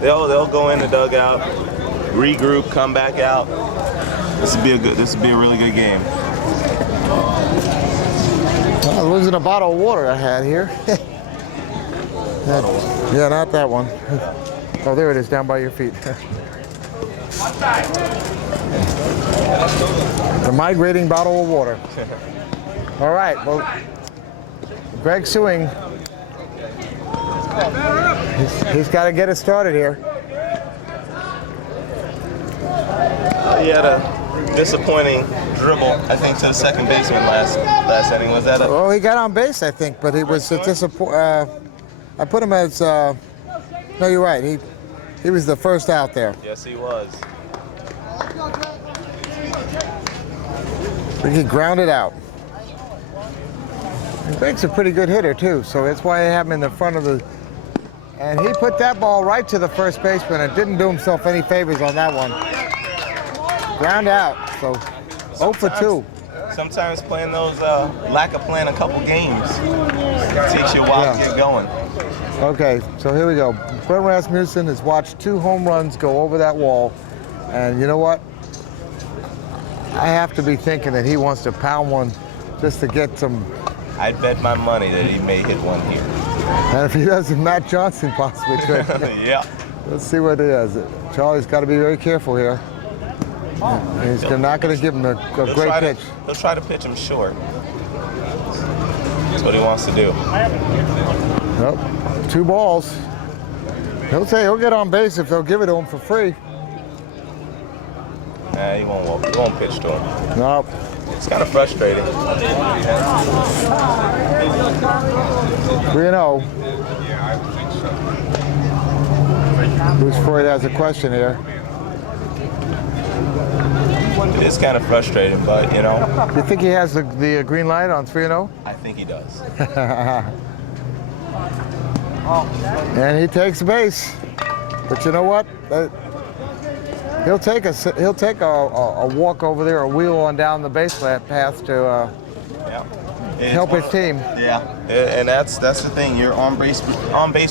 They'll go in the dugout, regroup, come back out. This would be a really good game. I'm losing a bottle of water I had here. Yeah, not that one. Oh, there it is, down by your feet. The migrating bottle of water. All right, well, Greg Sewing, he's got to get it started here. He had a disappointing dribble, I think, to the second baseman last inning. Was that Oh, he got on base, I think, but he was I put him as, no, you're right. He was the first out there. Yes, he was. But he grounded out. And Greg's a pretty good hitter, too, so that's why I have him in the front of the... And he put that ball right to the first baseman and didn't do himself any favors on that one. Ground out, so 0 for 2. Sometimes playing those, lack of playing a couple games takes you a while to get going. Okay, so here we go. Brent Rasmussen has watched 2 home runs go over that wall, and you know what? I have to be thinking that he wants to pound one just to get some... I'd bet my money that he may hit one here. And if he doesn't, Matt Johnson possibly could. Yeah. Let's see what it is. Charlie's got to be very careful here. He's not going to give him a great pitch. He'll try to pitch him short. That's what he wants to do. Nope. 2 balls. He'll get on base if they'll give it to him for free. Nah, he won't pitch to him. Nope. It's kind of frustrating. 3-0. Bruce Freud has a question here. It is kind of frustrating, but you know. You think he has the green light on 3-0? I think he does. And he takes base. But you know what? He'll take a walk over there, a wheel on down the base path to help his team. Yeah, and that's the thing. Your on base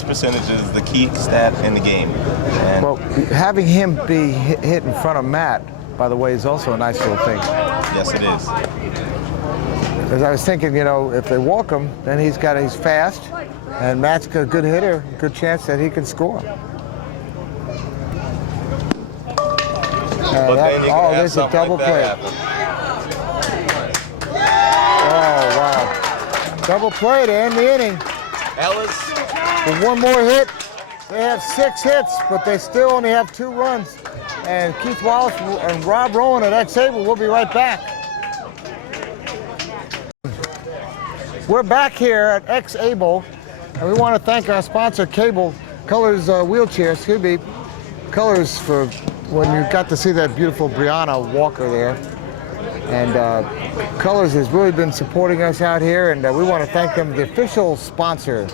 percentage is the key stat in the game. And well, having him be hit in front of Matt, by the way, is also a nice little thing. Yes, it is. Because I was thinking, you know, if they walk him, then he's fast, and Matt's a good hitter, good chance that he can score. There's a double play. Oh, wow. Double play to end the inning. Ellis. With 1 more hit, they have 6 hits, but they still only have 2 runs. And Keith Wallace and Rob Rowan at xAble will be right back. We're back here at xAble, and we want to thank our sponsor, Colors Wheelchair, Colors, for when you got to see that beautiful Brianna Walker there. And Colors has really been supporting us out here, and we want to thank them, the official sponsor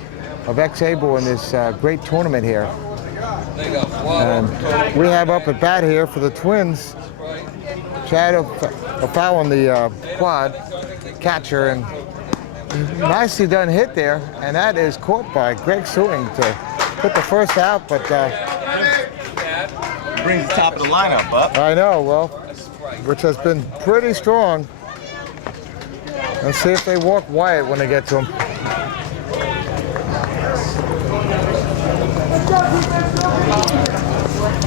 of xAble in this great tournament here. And we have up at bat here for the Twins, Chad O'Fallon, the quad catcher, and nicely done hit there, and that is caught by Greg Sewing to put the first out, but brings the top of the lineup up. I know, well, which has been pretty strong. Let's see if they walk Wyatt when they get to him.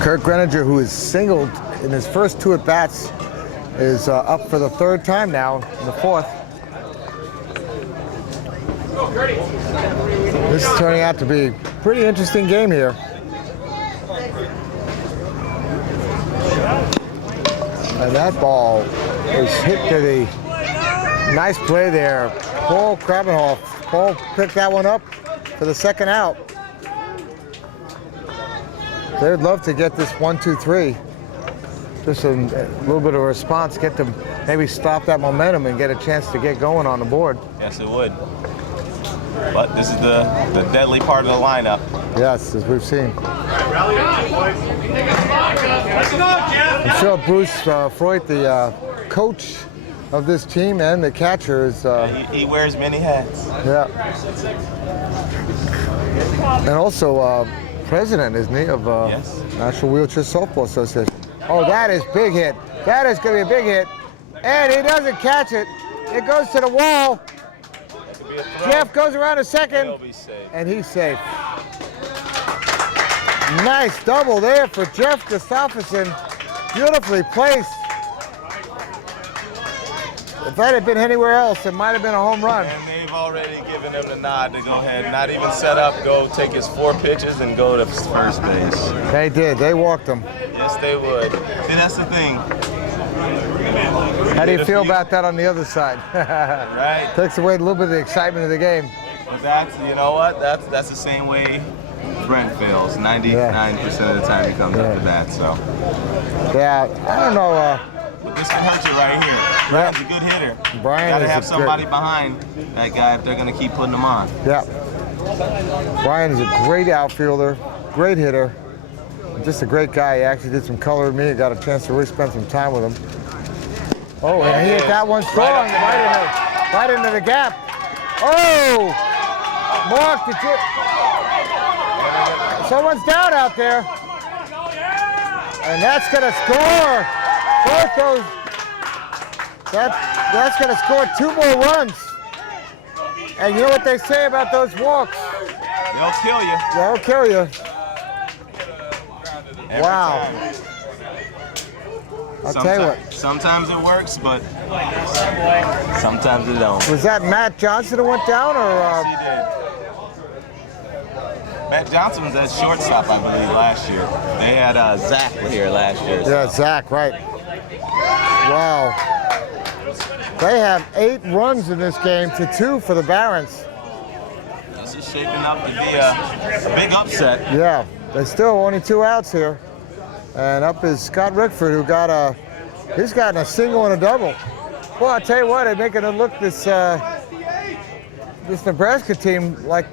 Kirk Greninger, who is singled in his first 2 at-bats, is up for the 3rd time now in the 4th. This is turning out to be a pretty interesting game here. And that ball is hit to the nice play there. Paul Krabenhoff. Paul picked that one up for the 2nd out. They would love to get this 1-2-3. Just a little bit of a response, get them maybe stop that momentum and get a chance to get going on the board. Yes, it would. But this is the deadly part of the lineup. Yes, as we've seen. I'm sure Bruce Freud, the coach of this team and the catcher, is. He wears many hats. Yeah. And also president, isn't he, of Yes. National Wheelchair Softball Association. Oh, that is big hit. That is going to be a big hit. And he doesn't catch it. It goes to the wall. Jeff goes around a second, and he's safe. Nice double there for Jeff Gustafsson. Beautifully placed. If that had been anywhere else, it might have been a home run. And they've already given him the nod to go ahead, not even set up, go take his 4 pitches and go to first base. They did. They walked him. Yes, they would. See, that's the thing. How do you feel about that on the other side? Right. Takes away a little bit of the excitement of the game. But that's, you know what? That's the same way Brent fails. 99% of the time he comes up to bat. So. Yeah, I don't know. This can hurt you right here. Brian's a good hitter. Brian Gotta is have a somebody behind that guy if they're gonna keep putting him on. Yeah. Brian is a great outfielder, great hitter, just a great guy. He actually did some color with me. I got a chance to really spend some time with him. Oh, and he hit that one strong, right into the gap. Oh! Mark, did you? Someone's down out there. And that's gonna score. Both those. That's gonna score 2 more runs. And you know what they say about those walks? They'll kill you. They'll kill you. Wow. Time. I'll tell you what. Sometimes it works, but sometimes it don't. Was that Matt Johnson who went down, or? Yes, he did. Matt Johnson was at shortstop, I believe, last year. They had Zach here last year. Yeah, Zach, right. Wow. They have 8 runs in this game to 2 for the Barons. This is shaping up to be a big upset. Yeah, there's still only 2 outs here. And up is Scott Rickford, who he's gotten a single and a double. Well, I'll tell you what, they're making it look this Nebraska team like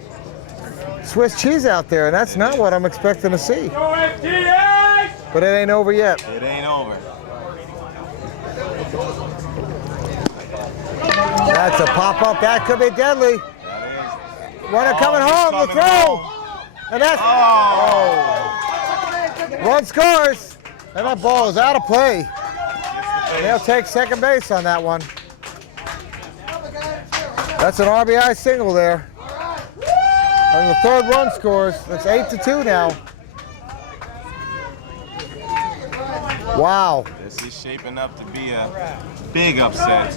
Swiss cheese out there, and that's not what I'm expecting to see. But it ain't over yet. It ain't over. That's a pop-up. That could be deadly. Runner coming home, the throw. And that's... Oh. Run scores. And that ball is out of play. And they'll take second base on that one. That's an RBI single there. And the 3rd run scores. That's 8-2 now. Wow. This is shaping up to be a big upset. I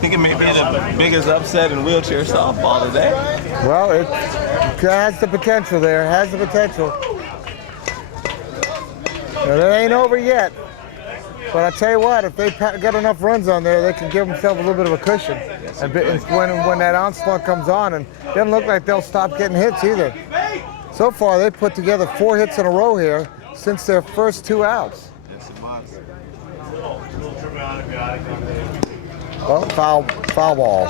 think it may be the biggest upset in wheelchair softball today. Well, it has the potential there. It has the potential. But it ain't over yet. But I tell you what, if they got enough runs on there, they can give themselves a little bit of a cushion. And when that onslaught comes on, and it doesn't look like they'll stop getting hits either. So far, they put together 4 hits in a row here since their first 2 outs. Yes, it was. Oh, foul ball.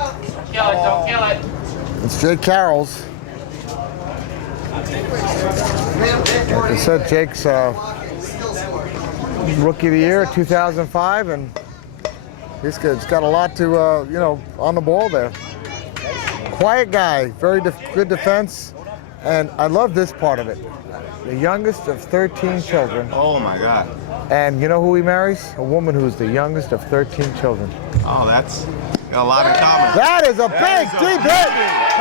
Don't kill it. It's Jake Carroll's. Like I said, Jake's Rookie of the Year, 2005, and he's got a lot to, on the ball there. Quiet guy, very good defense, And I love this part of it. The youngest of 13 children. Oh my God. And you know who he marries? A woman who's the youngest of 13 children. Oh, that's got a lot in common. That is a big, deep hit.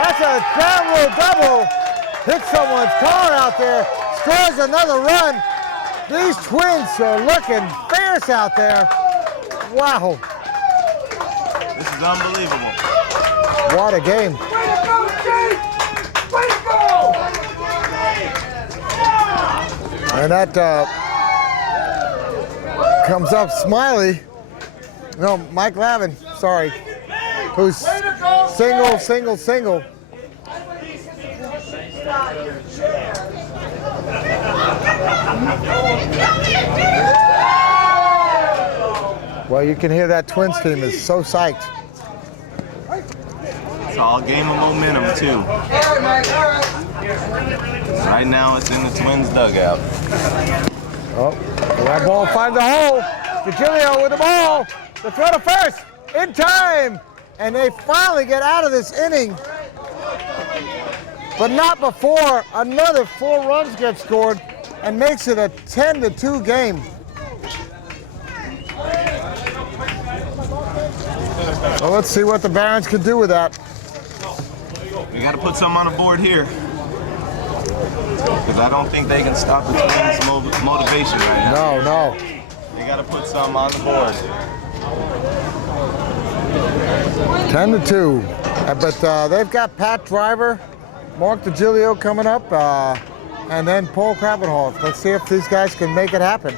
That's a downward double. Hits someone's car out there. Scores another run. These twins are looking fierce out there. Wow. This is unbelievable. What a game. And that comes up Smiley. No, Mike Lavin, sorry. Who's single, single, single. Well, you can hear that Twins team is so psyched. It's all a game of momentum, too. Right now, it's in the Twins' dugout. Oh, that ball finds a hole. DeGilio with the ball. The throw to first. In time. And they finally get out of this inning. But not before another 4 runs get scored and makes it a 10-2 game. Well, let's see what the Barons can do with that. We got to put something on the board here. Because I don't think they can stop the Twins' motivation right now. No. They got to put something on the board. 10-2. But they've got Pat Driver, Mark DeGilio coming up, and then Paul Krabbenhoff. Let's see if these guys can make it happen.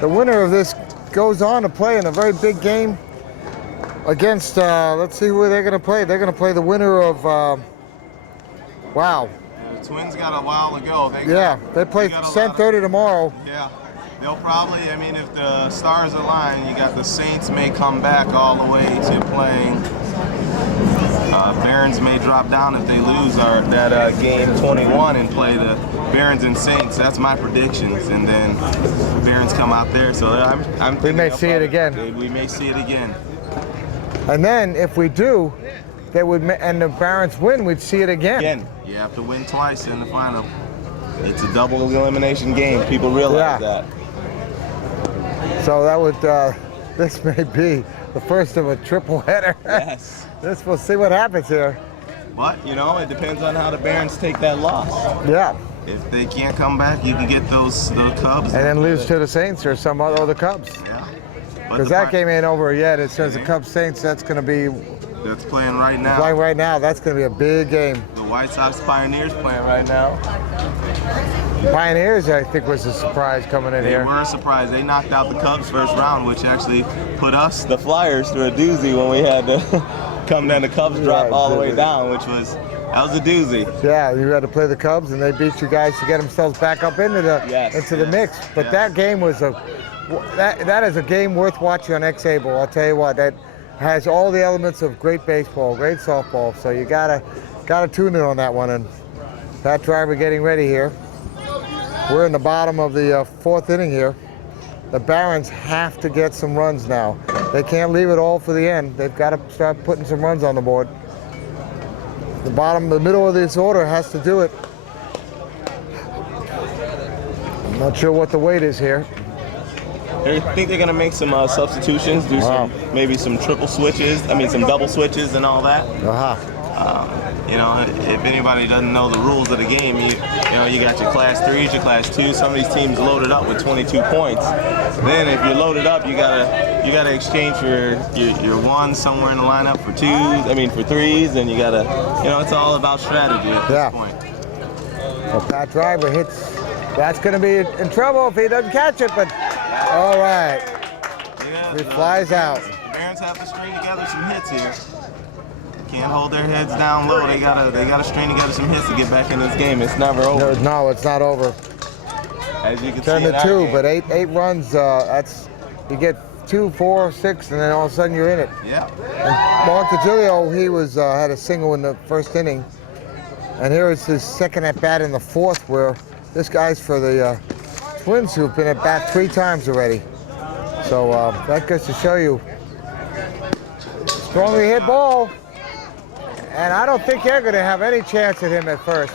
The winner of this goes on to play in a very big game against, let's see who they're going to play. They're going to play the winner of, wow. The Twins got a while to go. They play 10:30 tomorrow. Yeah. They'll probably, I mean, if the stars align, you got the Saints may come back all the way to playing. Barons may drop down if they lose that game 21 and play the Barons and Saints. That's my predictions. And then the Barons come out there. So we may see it again. We may see it again. And then if we do, they would, and the Barons win, we'd see it again. You have to win twice in the final. It's a double elimination game. People realize that. So that would, this may be the first of a triple header. Yes. We'll see what happens here. But, you know, it depends on how the Barons take that loss. Yeah. If they can't come back, you can get the Cubs. And then lose to the Saints or some other the Cubs. Yeah. Because that game ain't over yet. It says the Cubs Saints, that's going to be. That's playing right now. Playing right now. That's going to be a big game. The White Sox Pioneers playing right now. Pioneers, I think, was a surprise coming in here. They were a surprise. They knocked out the Cubs first round, which actually put us, the Flyers, through a doozy when we had to come down. The Cubs dropped all the way down, that was a doozy. Yeah, you had to play the Cubs, and they beat you guys to get themselves back up into the mix. But that game was that is a game worth watching on xAble. I'll tell you what, that has all the elements of great baseball, great softball. So you gotta tune in on that one. And Pat Driver getting ready here. We're in the bottom of the 4th inning here. The Barons have to get some runs now. They can't leave it all for the end. They've got to start putting some runs on the board. The middle of this order has to do it. I'm not sure what the weight is here. I think they're going to make some substitutions, do maybe some triple switches, some double switches and all that. You know, if anybody doesn't know the rules of the game, you got your class 3s, your class 2s. Some of these teams loaded up with 22 points. Then if you're loaded up, you gotta exchange for your 1s somewhere in the lineup for 2s, for 3s, and you gotta, it's all about strategy at this point. Well, Pat Driver hits. That's gonna be in trouble if he doesn't catch it, but all right. Yeah, he flies out. The Barons have to string together some hits here. Can't hold their heads down low. They gotta string together some hits to get back in this game. It's never over. No, it's not over. As you can 10-2, but eight runs. That's you get 2, 4, 6, and then all of a sudden you're in it. Yeah. And Mark DeGilio, he had a single in the 1st inning, and here is his 2nd at bat in the 4th, where this guy's for the Twins, who've been at bat 3 times already. So that goes to show you strongly hit ball. And I don't think they're going to have any chance at him at first.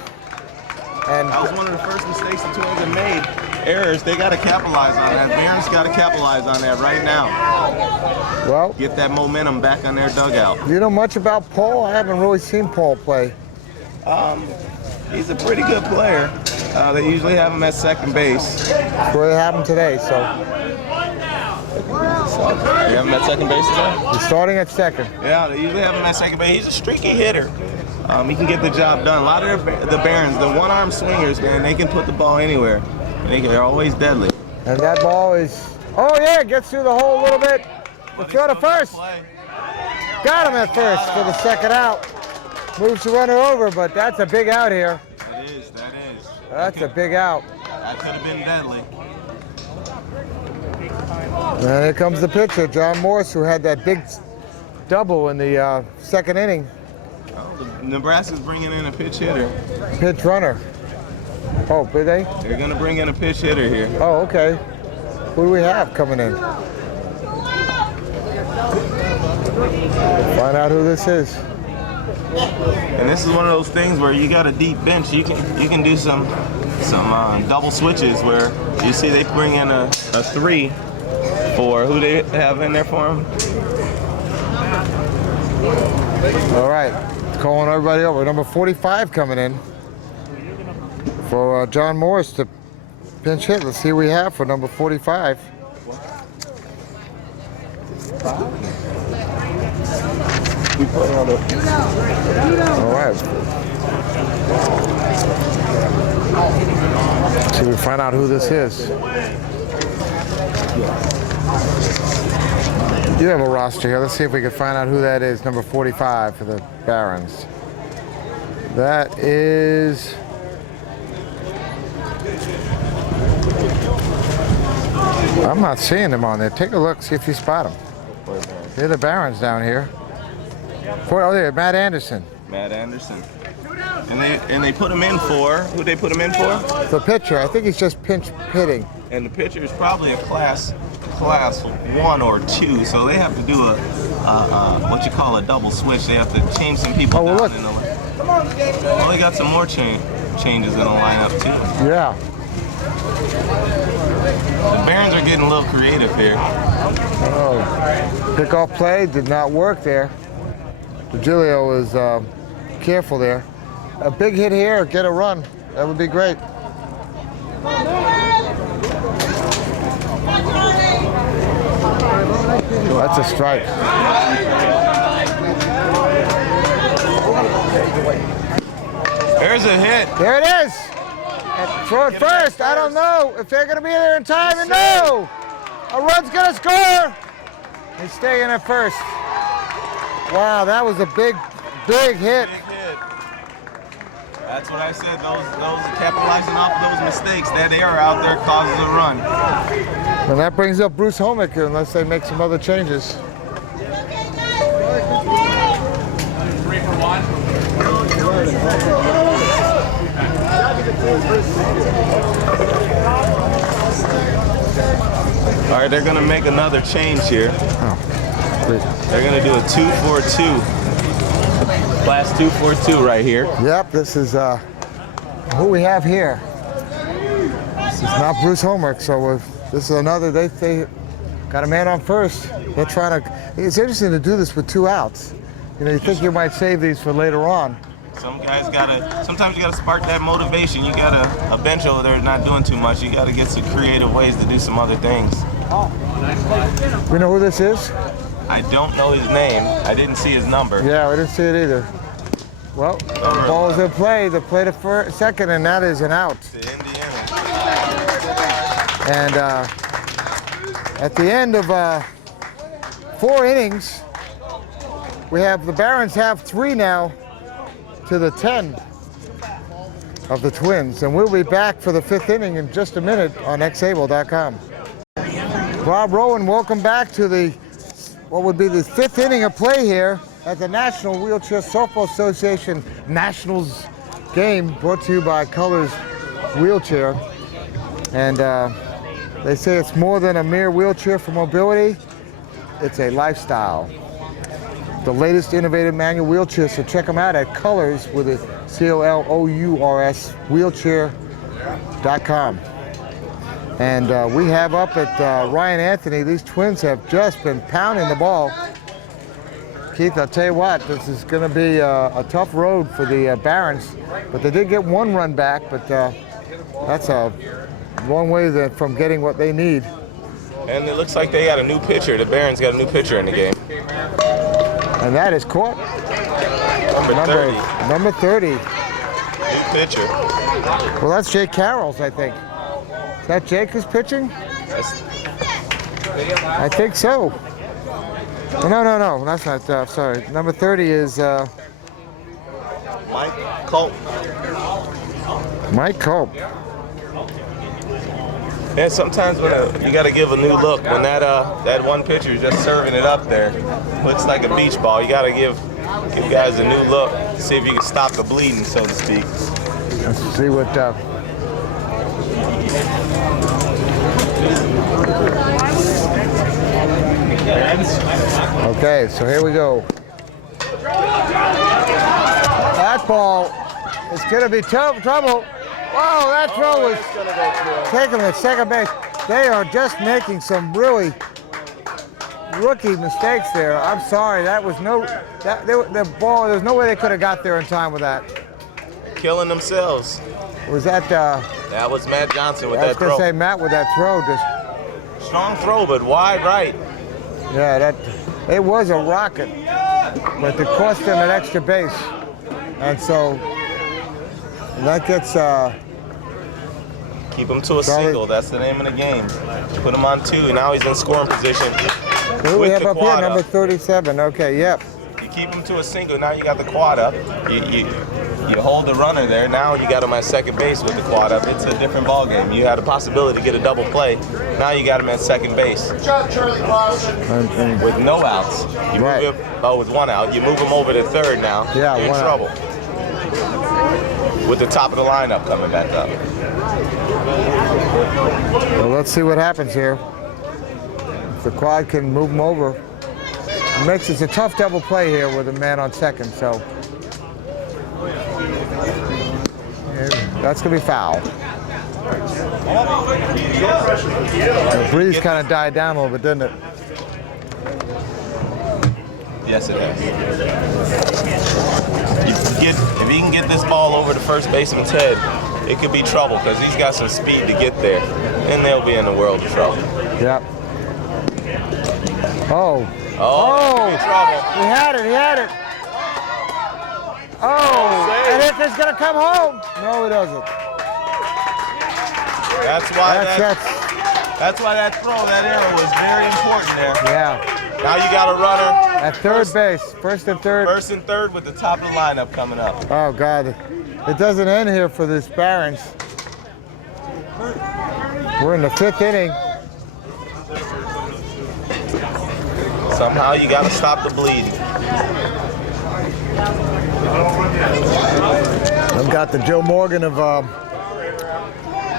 And that was one of the first mistakes the Twins have made. Errors, they got to capitalize on that. Barons got to capitalize on that right now. well, Get that momentum back on their dugout. do you know much about Paul? I haven't really seen Paul play. He's a pretty good player. They usually have him at second base. Well, it happened today, so You have him at second base today? he's starting at second. Yeah, they usually have him at second base. He's a streaky hitter. He can get the job done. A lot of the Barons, the one-arm swingers, man, they can put the ball anywhere. They're always deadly. And that ball is, oh yeah, gets through the hole a little bit. The throw to first. Got him at first for the second out. Moves the runner over, but that's a big out here. That is. That's a big out. That could have been deadly. And here comes the pitcher, John Morris, who had that big double in the second inning. Oh, Nebraska's bringing in a pitch hitter. Pitch runner. Oh, did they? They're going to bring in a pitch hitter here. Oh, okay. Who do we have coming in? Find out who this is. And this is one of those things where you got a deep bench. You can do some double switches where you see they bring in a 3 for who they have in there for him. All right, calling everybody over. Number 45 coming in for John Morris to pinch hit. Let's see what we have for number 45. All right. So we find out who this is. You have a roster here. Let's see if we can find out who that is. Number 45 for the Barons. That is. I'm not seeing them on there. Take a look, see if you spot them. They're the Barons down here. Oh, there, Matt Anderson. Matt Anderson. And they put him in for who they put him in for? The pitcher. I think he's just pinch hitting. And the pitcher is probably a class 1 or 2, so they have to do a what you call a double switch. They have to change some people Oh, well, down look. in the lineup. Well, they got some more changes in the lineup too. Yeah. The Barons are getting a little creative here. Oh, pickoff play did not work there. Virgilio was careful there. A big hit here, get a run. That would be great. That's a strike. There's a hit. There it is. And throw it first. I don't know if they're going to be there in time. And no, a run's going to score. He's staying at first. Wow, that was a big hit. Big hit. That's what I said. Those capitalizing off of those mistakes, that error out there causes a run. And that brings up Bruce Homick unless they make some other changes. 3 for 1. All right, they're going to make another change here. Oh, please. They're going to do a 2-4-2. Class 2-4-2 right here. Yep, this is who we have here. This is not Bruce Homick, so this is another. They got a man on first. They're trying to. It's interesting to do this with 2 outs. You know, you think you might save these for later on. Sometimes you gotta spark that motivation. You got a bench over there not doing too much. You gotta get some creative ways to do some other things. We know who this is? I don't know his name. I didn't see his number. Yeah, we didn't see it either. Well, the ball is in play. They played it for second, and that is an out. To Indiana. And at the end of 4 innings, we have the Barons have 3 now to the 10 of the Twins. And we'll be back for the 5th inning in just a minute on xAble.com. Bob Rowan, welcome back to what would be the 5th inning of play here at the National Wheelchair Softball Association Nationals game, brought to you by Colors Wheelchair. And they say it's more than a mere wheelchair for mobility, it's a lifestyle. The latest innovative manual wheelchair, so check them out at Colors with a COLOURS, wheelchair.com. And we have up at Ryan Anthony, these twins have just been pounding the ball. Keith, I'll tell you what, this is going to be a tough road for the Barons, but they did get one run back, but that's a long way from getting what they need. And it looks like they got a new pitcher. The Barons got a new pitcher in the game. And that is caught. Number 30. New pitcher. Well, that's Jake Carroll's, I think. Is that Jake who's pitching? I think so. No, that's not, sorry. Number 30 is Mike Culp. Mike Culp. And sometimes when you got to give a new look. When that one pitcher is just serving it up there, looks like a beach ball. You got to give guys a new look. See if you can stop the bleeding, so to speak. Let's see what. Okay, so here we go. That ball is going to be trouble. Wow, that throw was taking the second base. They are just making some really rookie mistakes there. I'm sorry, that was the ball. There's no way they could have got there in time with that. Killing themselves. Was that? That was Matt Johnson with that throw. I was going to say Matt with that throw. Just strong throw, but wide right. Yeah, it was a rocket, but it cost them an extra base, and so that gets. Keep him to a single. That's the name of the game. Put him on 2. Now he's in scoring position. Who do we have up here? Number 37. Okay, yep. You keep him to a single. Now you got the quad up. You hold the runner there. Now you got him at second base with the quad up. It's a different ball game. You had a possibility to get a double play. Now you got him at second base. With no outs. With one out. You move him over to third now. Yeah, you're in trouble. With the top of the lineup coming back up. Well, let's see what happens here. If the quad can move him over. It's a tough double play here with a man on second, so. That's going to be foul. The breeze kind of died down a little bit, didn't it? Yes, it has. If he can get this ball over the first baseman's head, it could be trouble because he's got some speed to get there, and they'll be in the world of trouble. Yep. Oh, trouble. He had it. Oh, and if it's going to come home. No, it doesn't. That's why that throw, that arrow was very important there. Yeah. Now you got a runner. At third base, first and third. First and third with the top of the lineup coming up. Oh, God. It doesn't end here for this Barons. We're in the 5th inning. Somehow you got to stop the bleeding. I've got the Joe Morgan of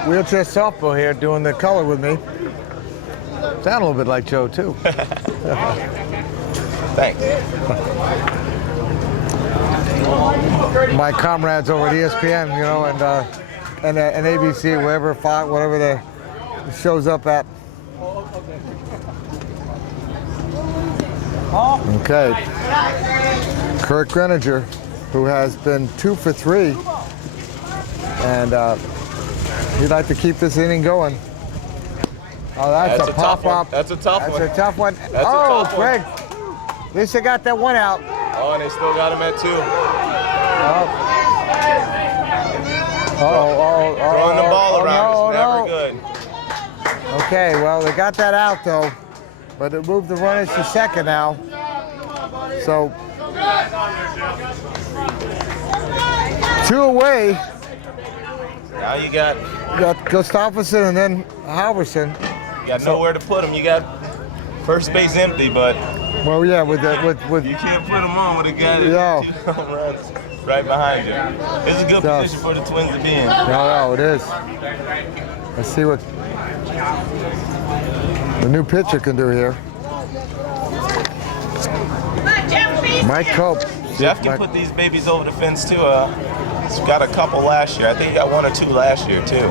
wheelchair softball here doing the color with me. Sound a little bit like Joe, too. Thanks. My comrades over at ESPN, you know, and ABC, whatever the shows up at. Okay. Kurt Greninger, who has been 2 for 3, and he'd like to keep this inning going. Oh, that's a pop-up. That's a tough one. That's a tough one. That's a tough one. Greg. At least they got that one out. Oh, and they still got him at 2. Throwing the ball around is never good. Okay, well, they got that out, though. But it moved the runners to second now. So, 2 away. Now you got Gustafsson and then Halverson. You got nowhere to put him. You got first base empty, but well, yeah, with you can't put him on with a guy that's 2 home runs right behind you. It's a good position for the Twins to be in. No, it is. Let's see what the new pitcher can do here. Mike Cope. Jeff can put these babies over the fence too. He's got a couple last year. I think he got 1 or 2 last year too.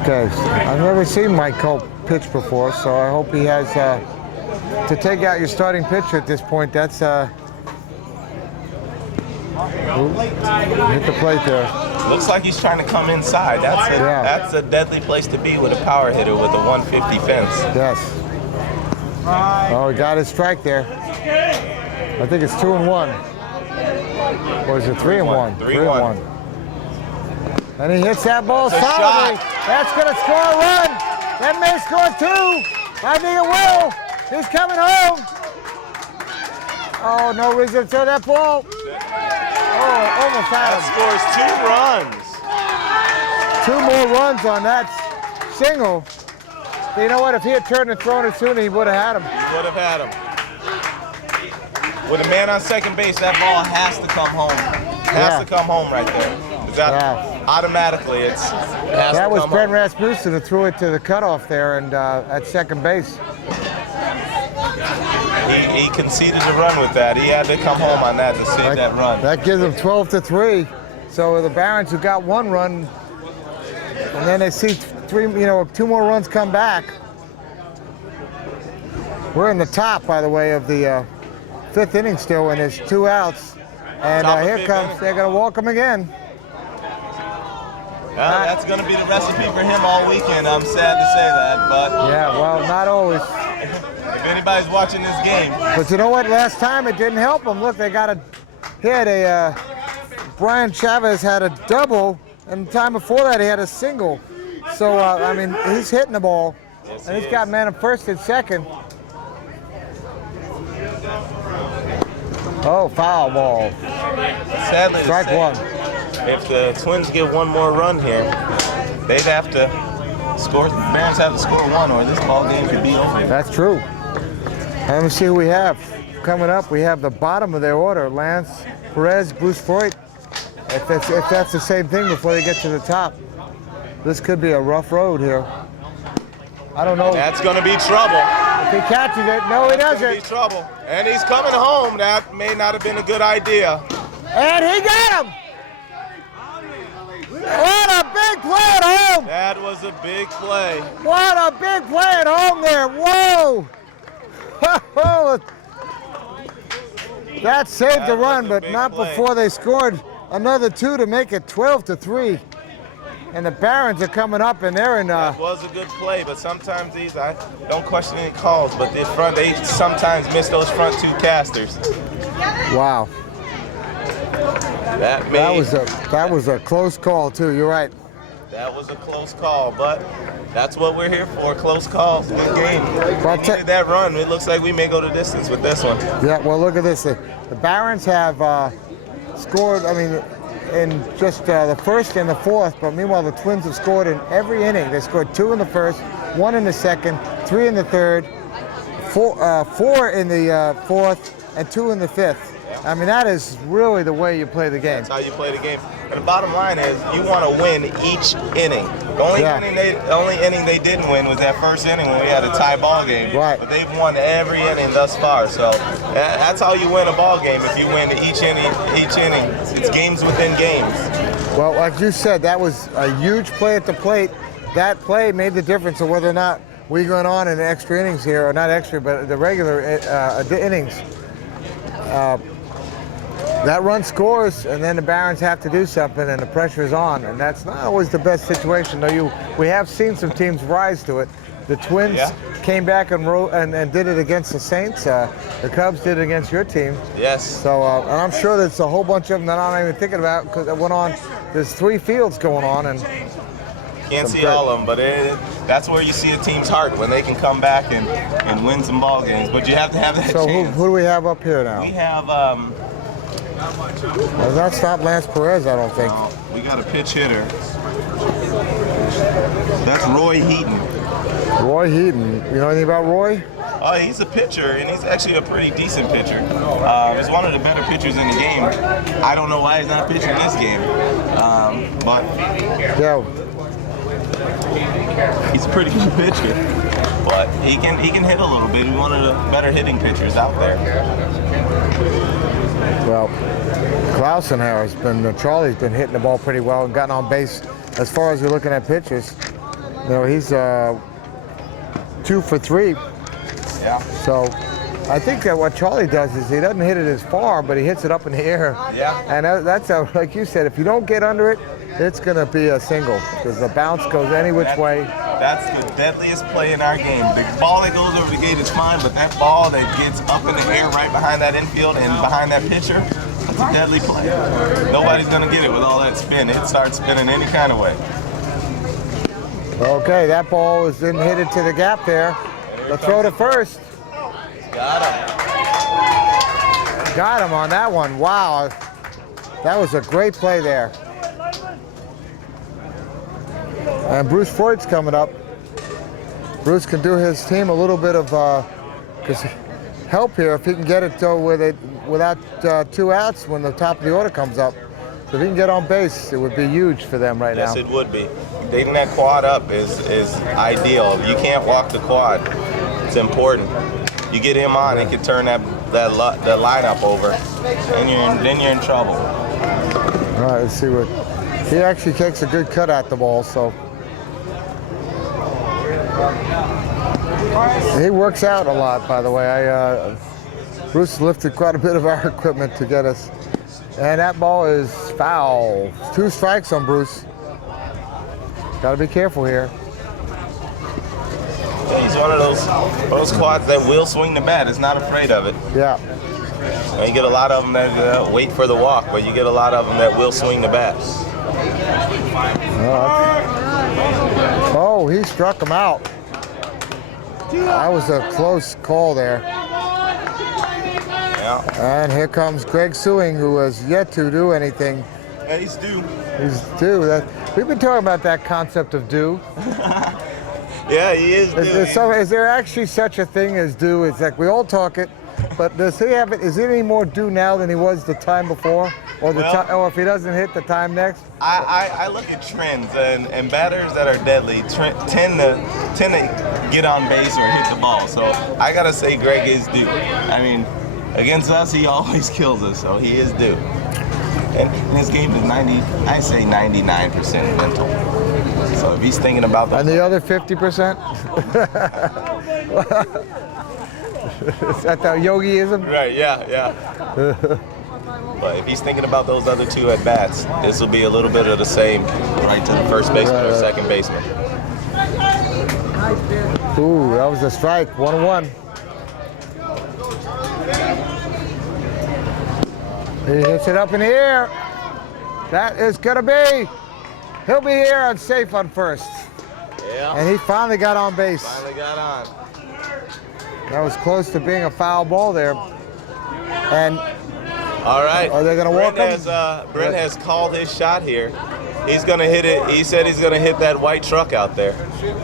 Okay, I've never seen Mike Cope pitch before, so I hope he has to take out your starting pitcher at this point. That's hit the plate there. Looks like he's trying to come inside. That's a deadly place to be with a power hitter with a 150 fence. Yes. Oh, he got his strike there. I think it's 2-1. Or is it 3-1? 3-1. And he hits that ball It's a solidly. shot. That's going to score a run. That may score 2. I think it will. He's coming home. Oh, no reason to throw that ball. Oh, almost had him. Scores 2 runs. 2 more runs on that single. You know what? If he had turned and thrown it sooner, he would have had him. Would have had him. With a man on second base, that ball has to come home. Has to come home right there. Automatically, that was Ben Rasmussen who threw it to the cutoff there and at second base. He conceded the run with that. He had to come home on that to save that run. That gives them 12-3. So the Barons who got 1 run, and then they see 2 more runs come back. We're in the top, by the way, of the 5th inning still, and there's 2 outs. And here comes, they're going to walk him again. Well, that's going to be the recipe for him all weekend. I'm sad to say that, but yeah, well, not always. If anybody's watching this game, but you know what? Last time it didn't help him. Look, Brian Chavez had a double, and the time before that he had a single. So I mean, he's hitting the ball, and he's got man at first and second. Oh, foul ball. Sadly, strike 1. If the Twins get 1 more run here, they'd have to score. The Barons have to score 1, or this ball game could be over. That's true. Let me see who we have coming up. We have the bottom of their order: Lance Perez, Bruce Freud. If that's the same thing before they get to the top, this could be a rough road here. I don't know. That's going to be trouble. If he catches it, no, he doesn't. That's going to be trouble. And he's coming home. That may not have been a good idea. And he got him. What a big play at home! That was a big play. What a big play at home there! Whoa! That saved the run, but not before they scored another 2 to make it 12-3. And the Barons are coming up, and they're in. That was a good play, but sometimes I don't question any calls, but they sometimes miss those front 2 casters. Wow. That was a close call too. You're right. That was a close call, but that's what we're here for. Close calls, good game. We needed that run. It looks like we may go the distance with this one. Yeah. Well, look at this. The Barons have scored. I mean, in just the first and the fourth. But meanwhile, the Twins have scored in every inning. They scored 2 in the first, 1 in the second, 3 in the third, 4 in the fourth, and 2 in the fifth. I mean, that is really the way you play the game. That's how you play the game. And the bottom line is, you want to win each inning. The only inning they didn't win was that first inning when we had a tie ball game. Right. But they've won every inning thus far. So that's how you win a ball game. If you win each inning, it's games within games. Well, like you said, that was a huge play at the plate. That play made the difference of whether or not we went on in extra innings here, or not extra, but the regular innings. That run scores, and then the Barons have to do something, and the pressure is on, and that's not always the best situation. Though we have seen some teams rise to it. The Twins came back and did it against the Saints. The Cubs did it against your team. Yes. So, and I'm sure there's a whole bunch of them that I'm not even thinking about because it went on. There's 3 fields going on, and can't see all of them, but that's where you see a team's heart when they can come back and win some ball games. But you have to have that so chance. who do we have up here now? We have. That's not Lance Perez, I don't think. We got a pitch hitter. That's Roy Heaton. Roy Heaton. You know anything about Roy? Oh, he's a pitcher, and he's actually a pretty decent pitcher. He's one of the better pitchers in the game. I don't know why he's not pitching this game, but yeah, he's a pretty good pitcher. But he can hit a little bit. He's one of the better hitting pitchers out there. well, Klausenhauer has been, Charlie's been hitting the ball pretty well and gotten on base. As far as we're looking at pitches, you know, he's 2 for 3. Yeah. So I think that what Charlie does is he doesn't hit it as far, but he hits it up in the air. Yeah. And that's like you said, if you don't get under it, it's going to be a single because the bounce goes any which way. That's the deadliest play in our game. The ball that goes over the gate is fine, but that ball that gets up in the air right behind that infield and behind that pitcher, it's a deadly play. Nobody's going to get it with all that spin. It starts spinning any kind of way. Okay, that ball is then hit it to the gap there. The throw to first. Got him. Got him on that one. Wow. That was a great play there. And Bruce Freud's coming up. Bruce can do his team a little bit of help here if he can get it though without 2 outs when the top of the order comes up. So if he can get on base, it would be huge for them right now. Yes, it would be. Getting that quad up is ideal. You can't walk the quad. It's important. You get him on, it can turn that lineup over, and then you're in trouble. All right, let's see what. He actually takes a good cut at the ball, so. He works out a lot, by the way. Bruce lifted quite a bit of our equipment to get us. And that ball is foul. 2 strikes on Bruce. Got to be careful here. Yeah, he's one of those quads that will swing the bat. Is not afraid of it. Yeah. And you get a lot of them that wait for the walk, but you get a lot of them that will swing the bat. Oh, he struck him out. That was a close call there. Yeah. And here comes Greg Sewing, who has yet to do anything. Yeah, he's due. He's due. We've been talking about that concept of due. Yeah, he is due. Is there actually such a thing as due? It's like we all talk it, but does he have it? Is he any more due now than he was the time before, or or if he doesn't hit the time next? I look at trends, and batters that are deadly tend to get on base or hit the ball. So I gotta say, Greg is due. I mean, against us, he always kills us, so he is due. And his game is 99% mental. So if he's thinking about And the other 50%? Is that the yogiism? Right, yeah. But if he's thinking about those other 2 at bats, this will be a little bit of the same, right to the first baseman or second baseman. Ooh, that was a strike, 1-1. He hits it up in the air. That is gonna be. He'll be here on safe on first. Yeah. And he finally got on base. Finally got on. That was close to being a foul ball there. And all right. Are they gonna walk him? Brent has called his shot here. He's gonna hit it. He said he's gonna hit that white truck out there.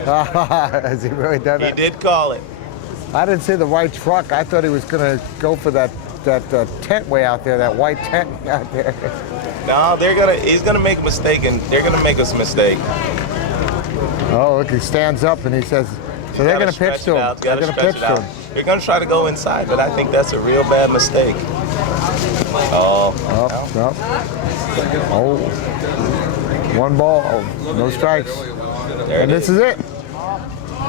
Has he really done it? He did call it. I didn't see the white truck. I thought he was gonna go for that tent way out there, that white tent out there. No, he's gonna make a mistake, and they're gonna make us a mistake. Oh, look, he stands up and he says, so they're gonna pitch to him. They're gonna pitch to him. They're gonna try to go inside, but I think that's a real bad mistake. Oh. No. Oh. 1 ball, no strikes. And this is it.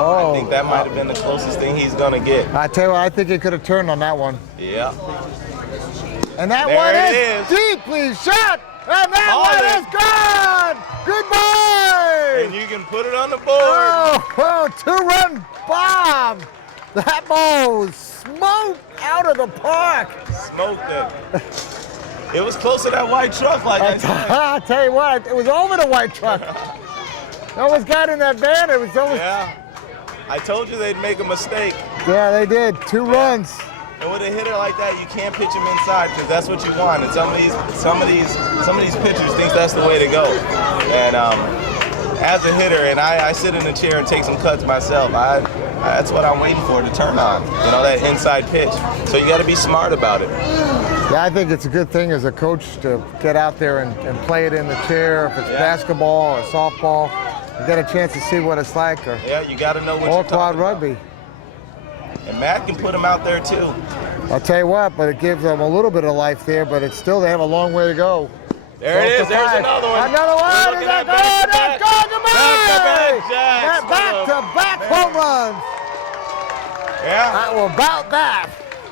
Oh. I think that might have been the closest thing he's gonna get. I tell you what, I think he could have turned on that one. Yeah. And that one is deeply shot, and that one is gone. Goodbye. And you can put it on the board. Oh, 2-run bomb. That ball was smoked out of the park. Smoked it. It was close to that white truck, like I said. I'll tell you what, it was over the white truck. Almost got in that van. It was almost. Yeah. I told you they'd make a mistake. Yeah, they did. 2 runs. And with a hitter like that, you can't pitch him inside because that's what you want. And some of these pitchers think that's the way to go. And as a hitter, and I sit in the chair and take some cuts myself, that's what I'm waiting for to turn on. You know, that inside pitch. So you got to be smart about it. Yeah, I think it's a good thing as a coach to get out there and play it in the chair. If it's basketball or softball, you get a chance to see what it's like. Or you got to know what or you're quad talking rugby. about. And Matt can put him out there too. I'll tell you what, but it gives them a little bit of life there, but it's still, they have a long way to go. There it is. There's another one. Another one. We're Is looking that at back-to-back home runs. Yeah. Well, about that.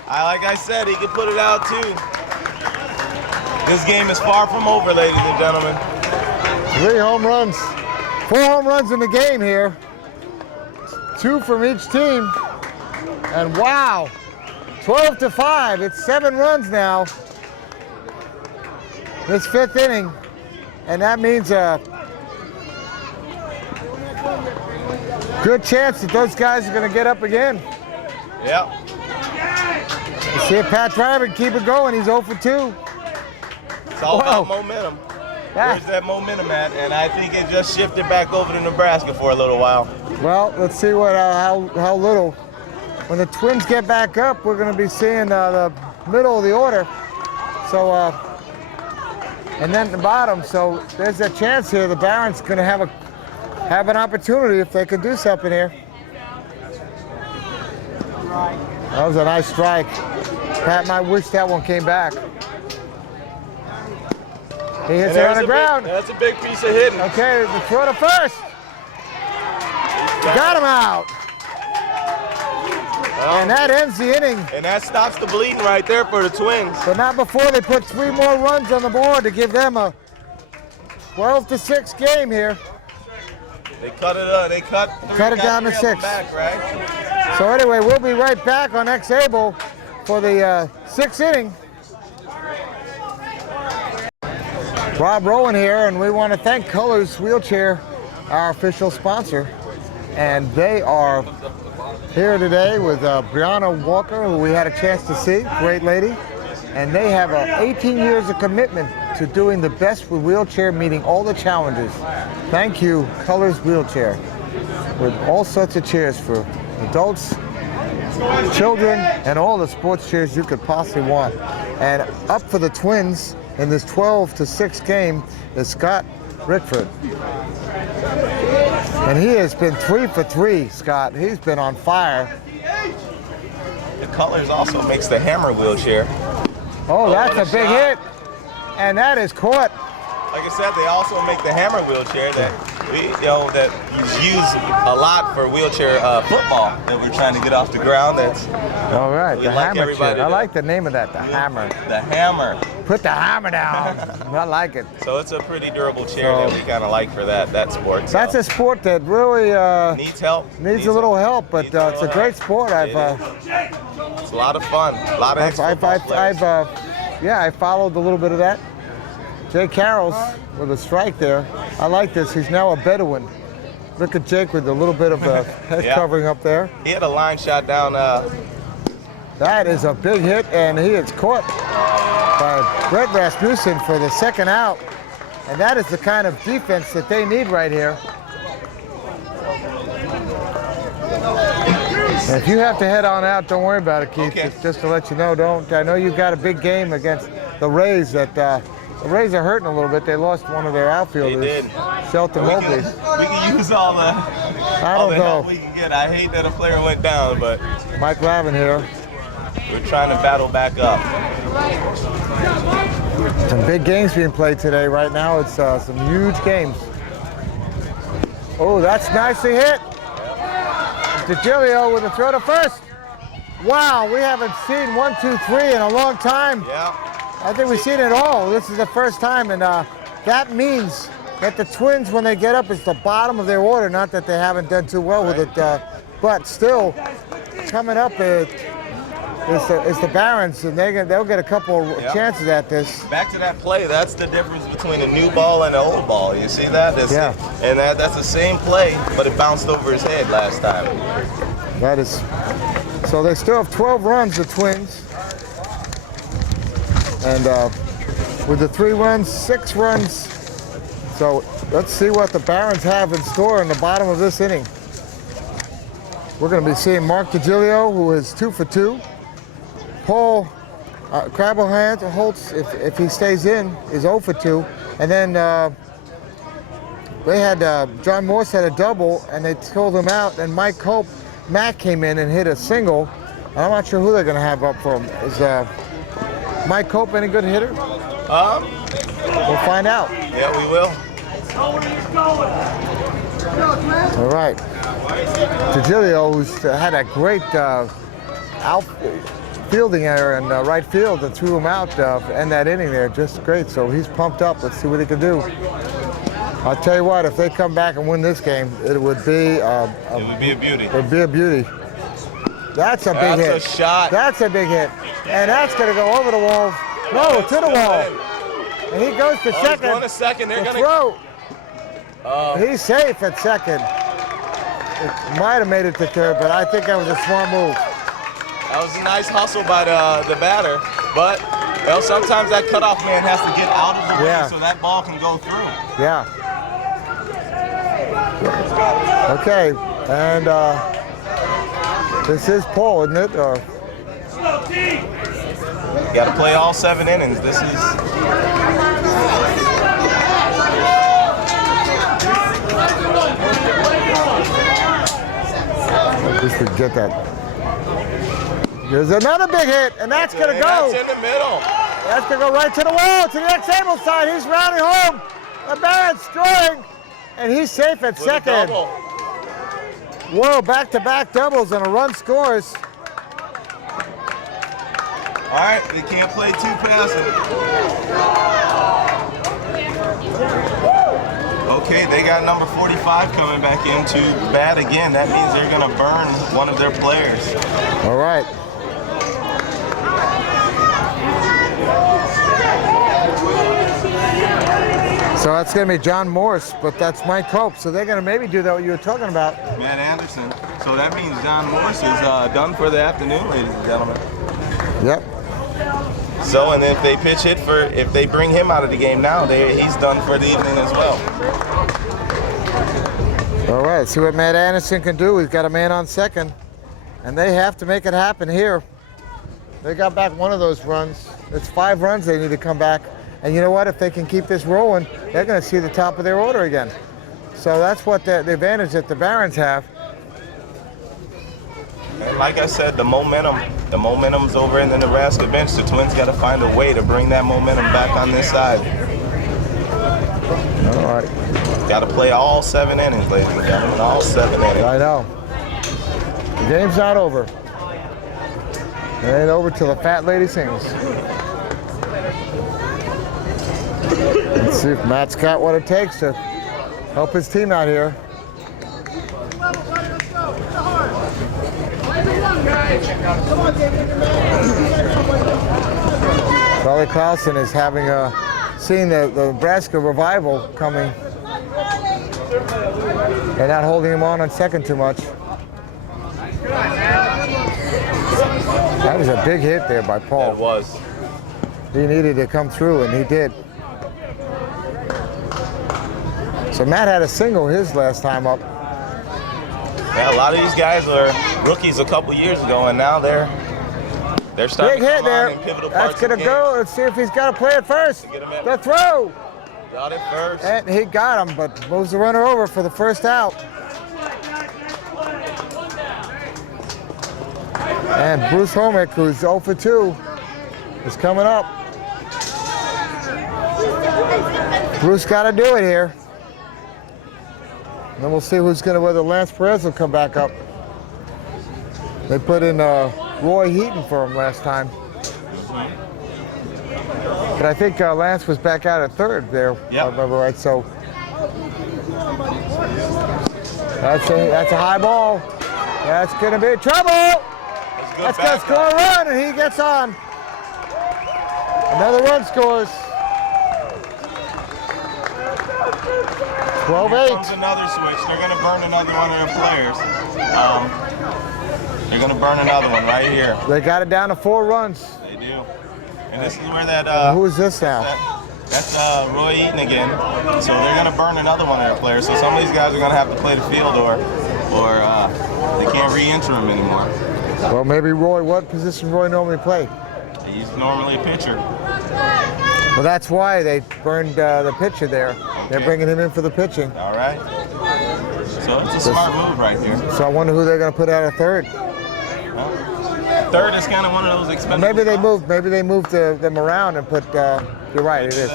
Like I said, he can put it out too. This game is far from over, ladies and gentlemen. 3 home runs. 4 home runs in the game here. 2 from each team. And wow, 12-5. It's 7 runs now. This 5th inning. And that means a good chance that those guys are going to get up again. Yep. You see if Pat Driver can keep it going. He's 0 for 2. It's all about momentum. Where's that momentum at? And I think it just shifted back over to Nebraska for a little while. Well, let's see what how little. When the Twins get back up, we're going to be seeing the middle of the order. So, and then the bottom. So there's a chance here. The Barons going to have an opportunity if they can do something here. That was a nice strike. Pat might wish that one came back. He hits it on the ground. That's a big piece of hitting. Okay, the throw to first. Got him out. And that ends the inning. And that stops the bleeding right there for the Twins. But not before they put 3 more runs on the board to give them a 12-6 game here. They cut it up. They cut it down to 6. Back, right? So anyway, we'll be right back on xAble for the 6th inning. Rob Rowan here, and we want to thank Colors Wheelchair, our official sponsor. And they are here today with Brianna Walker, who we had a chance to see, great lady. And they have 18 years of commitment to doing the best with wheelchair, meeting all the challenges. Thank you, Colors Wheelchair, with all sorts of chairs for adults, children, and all the sports chairs you could possibly want. And up for the Twins in this 12-6 game is Scott Rickford. And he has been 3 for 3, Scott. He's been on fire. The Colors also makes the hammer wheelchair. Oh, that's a big hit. And that is caught. Like I said, they also make the hammer wheelchair that that is used a lot for wheelchair football that we're trying to get off the ground. That's all right. The hammer chair. I like the name of that. The hammer. The hammer. Put the hammer down. I like it. So it's a pretty durable chair that we kind of like for that sport. That's a sport that really needs help. Needs a little help, but it's a great sport. It's a lot of fun. A lot of I followed a little bit of that. Jake Carroll's with a strike there. I like this. He's now a Bedouin. Look at Jake with a little bit of a head covering up there. He had a line shot down. That is a big hit, and he is caught by Brett Rasmussen for the 2nd out. And that is the kind of defense that they need right here. And if you have to head on out, don't worry about it, Keith. Okay. Just to let you know, I know you've got a big game against the Rays that the Rays are hurting a little bit. They lost one of their outfielders. They did. Shelton Mobley. We can use all the help we can get. I hate that a player went down, but Mike Lavin here. We're trying to battle back up. Some big games being played today. Right now, it's some huge games. Oh, that's nicely hit. DeGilio with a throw to first. Wow, we haven't seen 1, 2, 3 in a long time. Yeah. I think we've seen it all. This is the first time, and that means that the Twins, when they get up, it's the bottom of their order. Not that they haven't done too well with it, but still, coming up is the Barons, and they'll get a couple of chances at this. Back to that play, that's the difference between a new ball and an old ball. You see that? And that's the same play, but it bounced over his head last time. That is. So they still have 12 runs, the Twins. And with the 3 runs, 6 runs. So let's see what the Barons have in store in the bottom of this inning. We're going to be seeing Mark DeGilio, who is 2 for 2. Paul Crabbeholtz, if he stays in, is 0 for 2. And then they had John Morse had a double, and they pulled him out. And Matt came in and hit a single. I'm not sure who they're going to have up for him. Is Mike Cope any good hitter? We'll find out. Yeah, we will. All right. Trujillo, who's had a great fielding error in right field and threw him out in that inning there. Just great. So he's pumped up. Let's see what he can do. I'll tell you what, if they come back and win this game, it would be a beauty. It would be a beauty. That's a big hit. That's a shot. That's a big hit. And that's going to go over the wall. No, to the wall. And he goes to second. He's going to second. They're going to throw. He's safe at second. It might have made it to third, but I think that was a smart move. That was a nice hustle by the batter. But sometimes that cutoff man has to get out of the way so that ball can go through. Yeah. Okay, and this is Paul, isn't it? You got to play all 7 innings. This is. Just to get that. There's another big hit, and that's going to go. That's in the middle. That's going to go right to the wall, to the xAble side. He's rounding home. The Barrett's scoring, and he's safe at second. Whoa, back-to-back doubles and a run scores. All right, they can't play too passive. Okay, they got number 45 coming back in to bat again. That means they're going to burn one of their players. All right. So that's going to be John Morse, but that's Mike Cope. So they're going to maybe do that what you were talking about. Matt Anderson. So that means John Morse is done for the afternoon, ladies and gentlemen. Yep. So, and if they pitch hit if they bring him out of the game now, he's done for the evening as well. All right, let's see what Matt Anderson can do. He's got a man on second, and they have to make it happen here. They got back one of those runs. It's 5 runs they need to come back. And you know what? If they can keep this rolling, they're going to see the top of their order again. So that's what the advantage that the Barons have. And like I said, the momentum's over in the Nebraska bench. The Twins got to find a way to bring that momentum back on this side. All right. Got to play all 7 innings, ladies and gentlemen. All 7 innings. I know. The game's not over. It ain't over till the fat lady sings. Let's see if Matt's got what it takes to help his team out here. Charlie Clausen is having seeing the Nebraska revival coming. They're not holding him on second too much. That was a big hit there by Paul. That was. He needed to come through, and he did. So Matt had a single his last time up. Yeah, a lot of these guys were rookies a couple years ago, and now they're starting big to hit come on there. in pivotal That's parts gonna of the go. game. Let's see if he's got to play it first. The throw. Got it first. And he got him, but moves the runner over for the first out. And Bruce Homick, who's 0 for 2, is coming up. Bruce got to do it here. Then we'll see whether Lance Perez will come back up. They put in Roy Heaton for him last time. But I think Lance was back out at third there, if I remember right. So that's a high ball. That's going to be trouble. That's going to score a run, and he gets on. Another run scores. 12-8. Here comes another switch. They're going to burn another one of their players. They're going to burn another one right here. They got it down to 4 runs. They do. And this is where that... who is this now? That's Roy Eaton again. So they're going to burn another one of their players. So some of these guys are going to have to play the field or they can't re-enter him anymore. Well, maybe Roy, what position Roy normally play? He's normally a pitcher. Well, that's why they burned the pitcher there. Okay. They're bringing him in for the pitching. All right. So it's a smart move right there. So I wonder who they're going to put out at third. Well, Third is kind of one of those expensive. Maybe they spots. moved them around and put. You're right, it is.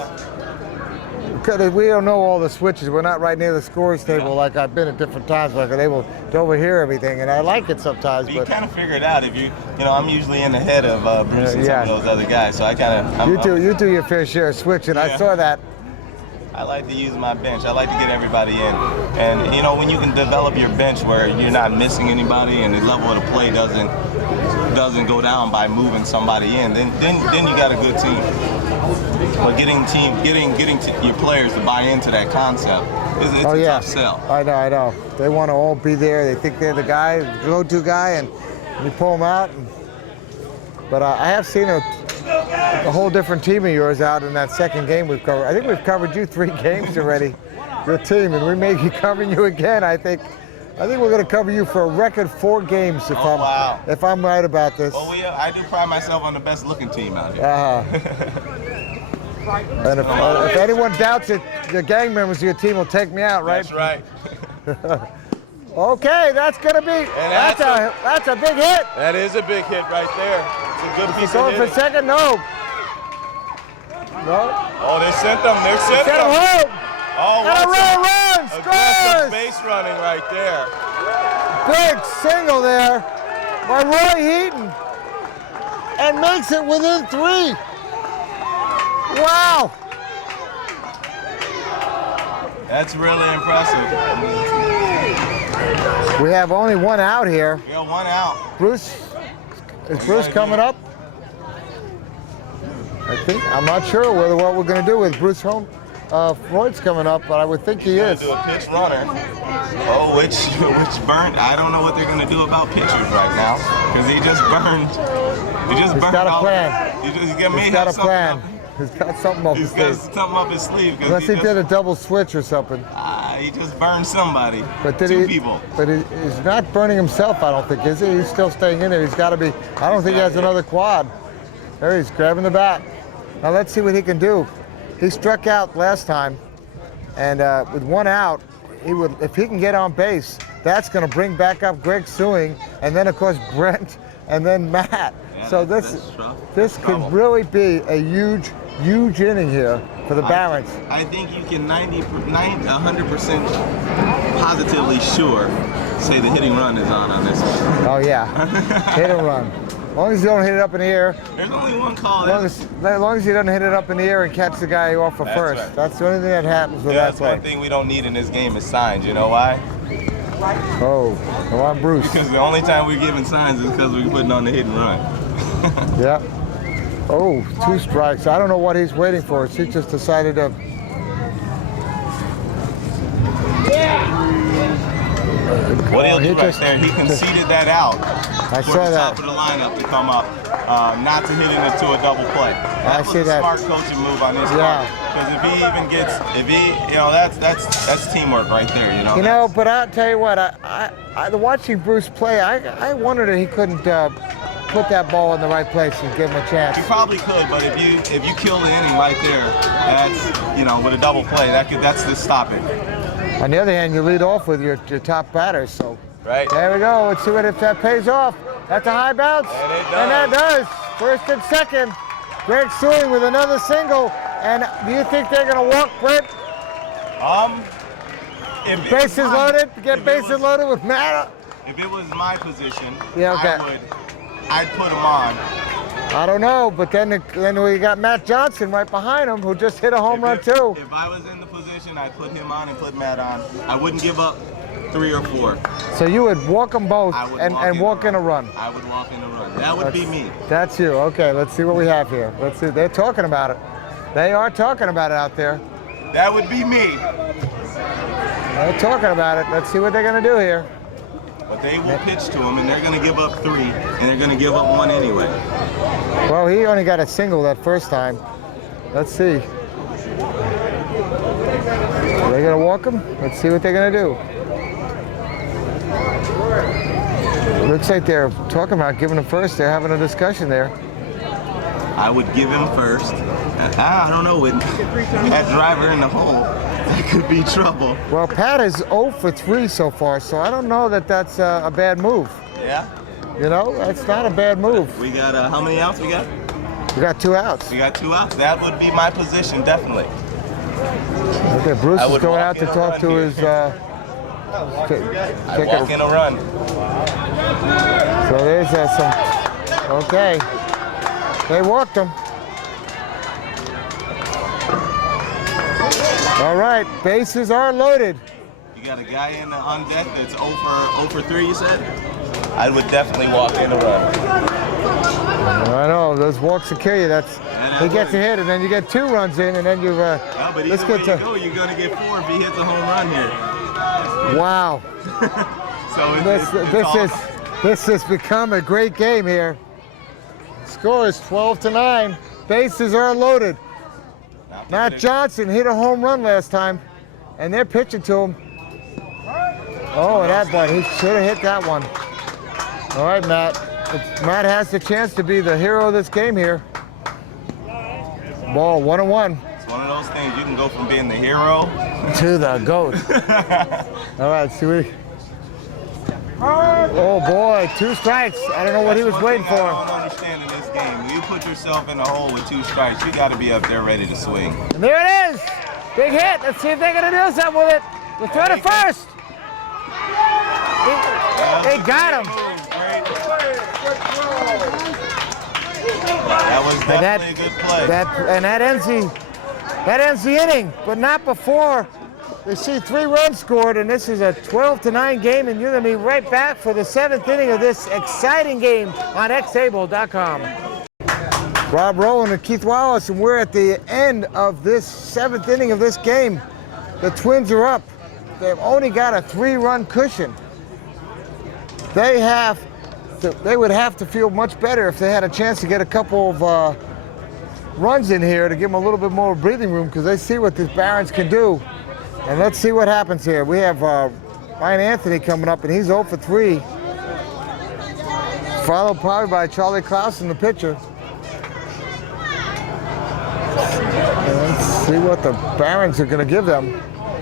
We don't know all the switches. We're not right near the scores table like I've been at different times. Like I'm able to overhear everything, and I like it sometimes. But you kind of figure it out if you know. I'm usually in the head of Bruce and some of those other guys, so I kind of. You do your fair share of switching. I saw that. I like to use my bench. I like to get everybody in, and you know when you can develop your bench where you're not missing anybody, and the level of the play doesn't go down by moving somebody in, then you got a good team. But getting your players to buy into that concept it's a tough sell. I know. They want to all be there. They think they're the guy, the go-to guy, and you pull them out. But I have seen a whole different team of yours out in that second game we've covered. I think we've covered you 3 games already, your team, and we may be covering you again. I think we're going to cover you for a record 4 games if I'm right about this. Well, I do pride myself on the best looking team out here. And if anyone doubts it, the gang members of your team will take me out, right? That's right. Okay, that's gonna be. That's a big hit. That is a big hit right there. It's a good piece of going hitting. for second? No. Oh, they sent them. They sent them. Home. Oh, and a real run. Aggressive base running right there. Big single there by Roy Heaton, and makes it within 3. Wow. That's really impressive. We have only 1 out here. We got 1 out. Is Bruce coming up? I'm not sure what we're going to do with Bruce home. Floyd's coming up, but I would think he is. Do a pitch runner. Oh, which burned. I don't know what they're going to do about pitchers right now because he just burned. He's got a plan. He's got a plan. He's got something up his sleeve. He's got something up his sleeve. Unless he did a double switch or something. He just burned somebody. But Two people. But he's not burning himself, I don't think, is he? He's still staying in there. He's got to be. I don't think he has another quad. There he's grabbing the bat. Now let's see what he can do. He struck out last time, and with 1 out, if he can get on base, that's going to bring back up Greg Suing, and then of course Brent, and then Matt. Yeah, so this could really be a huge inning here for the Barons. I think you can 100% positively sure say the hitting run is on this one. Oh yeah, hit and run. As long as you don't hit it up in the air. There's only 1 call. As long as you don't hit it up in the air and catch the guy off for first. Right. That's the only thing that happens with that play. That's one thing we don't need in this game is signs. You know why? Oh, come on, Bruce. Because the only time we're giving signs is because we're putting on the hit and run. Yeah. Oh, 2 strikes. I don't know what he's waiting for. He just decided to. What he'll do right there, he conceded that out. I saw that. Top of the lineup to come up, not to hit it into a double play. That was a smart coaching move on his part. Because if he even gets, that's teamwork right there. You know. But I'll tell you what, watching Bruce play, I wondered if he couldn't put that ball in the right place and give him a chance. He probably could, but if you kill the inning right there, that's with a double play, that's the stop it. On the other hand, you lead off with your top batters, so. Right. There we go. Let's see if that pays off. That's a high bounce. And that does. First and second. Greg Suing with another single. And do you think they're going to walk Brent? Bases loaded. Get bases loaded with Matt. If it was my position, okay. I'd put him on. I don't know, but then we got Matt Johnson right behind him, who just hit a home run too. If I was in the position, I'd put him on and put Matt on. I wouldn't give up 3 or 4. So you would walk them both and walk in a run. I would walk in a run. That would be me. That's you. Okay, let's see what we have here. Let's see. They're talking about it. They are talking about it out there. That would be me. They're talking about it. Let's see what they're going to do here. But they will pitch to him, and they're going to give up 3, and they're going to give up 1 anyway. Well, he only got a single that first time. Let's see. Are they going to walk him? Let's see what they're going to do. Looks like they're talking about giving him first. They're having a discussion there. I would give him first. I don't know, with that driver in the hole, that could be trouble. Well, Pat is 0 for 3 so far, so I don't know that that's a bad move. Yeah? You know, that's not a bad move. We got how many outs we got? We got 2 outs. We got 2 outs. That would be my position, definitely. Okay, Bruce is going out to talk to his. Walk in a run. So there's some. Okay, they walked him. All right, bases are loaded. You got a guy in on deck that's 0 for 3, you said? I would definitely walk in a run. I know, those walks will kill you. He gets a hit, and then you get 2 runs in, and then you've. No, but either way you go, you're going to get 4 if he hits a home run here. Wow. So this has become a great game here. Score is 12-9. Bases are loaded. Matt Johnson hit a home run last time, and they're pitching to him. Oh, and that one, he should have hit that one. All right, Matt. Matt has the chance to be the hero of this game here. Ball 1-1. It's one of those things, you can go from being the hero to the GOAT. All right, see what. Oh boy, 2 strikes. I don't know what he was waiting for. I don't understand in this game. You put yourself in a hole with 2 strikes, you got to be up there ready to swing. And there it is. Big hit. Let's see if they're going to do something with it. They throw to first. They got him. That was definitely a good play. That ends the inning, but not before they see 3 runs scored, and this is a 12-9 game, and you're going to be right back for the 7th inning of this exciting game on xAble.com. Rob Rowland and Keith Wallace, and we're at the end of this 7th inning of this game. The Twins are up. They've only got a 3-run cushion. They would have to feel much better if they had a chance to get a couple of runs in here to give them a little bit more breathing room, because they see what the Barons can do. And let's see what happens here. We have Ryan Anthony coming up, and he's 0 for 3. Followed probably by Charlie Clausen, the pitcher. And let's see what the Barons are going to give them.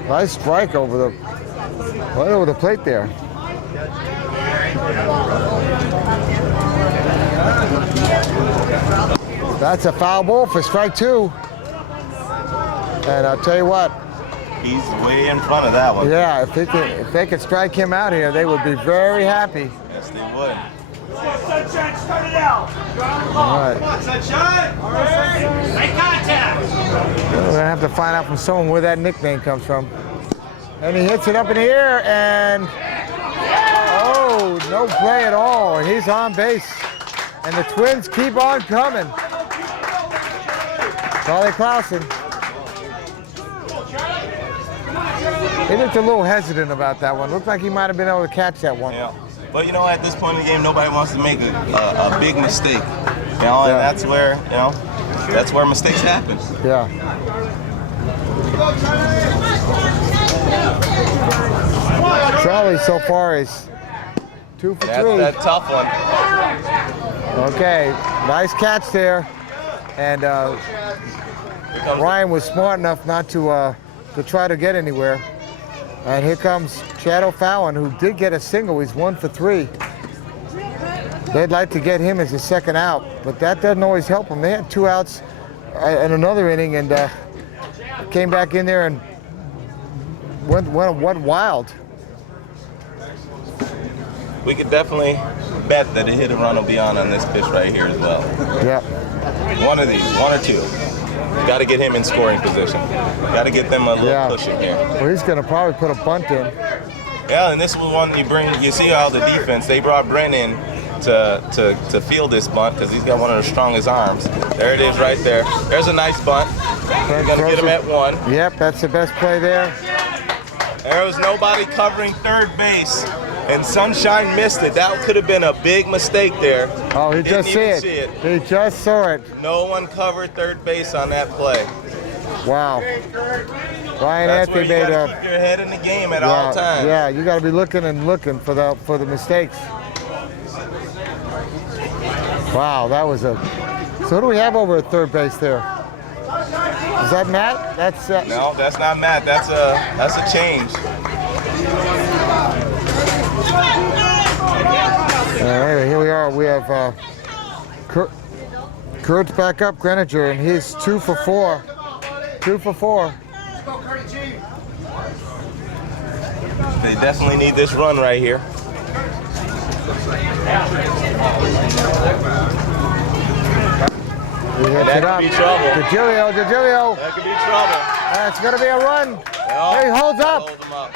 Nice strike right over the plate there. That's a foul ball for strike 2. And I'll tell you what. He's way in front of that one. Yeah, if they could strike him out here, they would be very happy. Yes, they would. Sunshine, start it out. All right. Come on, Sunshine. Make contact. We're going to have to find out from someone where that nickname comes from. And he hits it up in the air, and oh, no play at all. And he's on base. And the Twins keep on coming. Charlie Clausen. He looked a little hesitant about that one. Looked like he might have been able to catch that one. Yeah. But you know, at this point in the game, nobody wants to make a big mistake. You know, and that's where mistakes happen. Yeah. Charlie so far is 2 for 3. That's that tough one. Okay, nice catch there. And Ryan was smart enough not to try to get anywhere. And here comes Chad O'Fallon, who did get a single. He's 1 for 3. They'd like to get him as a second out, but that doesn't always help them. They had 2 outs in another inning, and came back in there and went wild. We could definitely bet that a hit and run will be on this pitch right here as well. Yep. One of these, 1 or 2. Got to get him in scoring position. Got to get them a little cushion here. Well, he's going to probably put a bunt in. Yeah, and this was one you see how the defense, they brought Brent in to field this bunt because he's got one of the strongest arms. There it is right there. There's a nice bunt. We're going to get him at 1. Yep, that's the best play there. There was nobody covering third base, and Sunshine missed it. That could have been a big mistake there. Oh, he just see it. He just saw it. No one covered third base on that play. Wow. Ryan Anthony made a. Keep your head in the game at all times. Yeah, you got to be looking for the mistakes. Wow, that was a. So who do we have over at third base there? Is that Matt? That's no, that's not Matt. That's a change. Anyway, here we are of Kurt's back up, Greninger, and he's 2 for 4. 2 for 4. They definitely need this run right here. He hits That it up. could be trouble. DeGilio. That could be trouble. That's going to be a run. Yep. He holds up. Hold him up.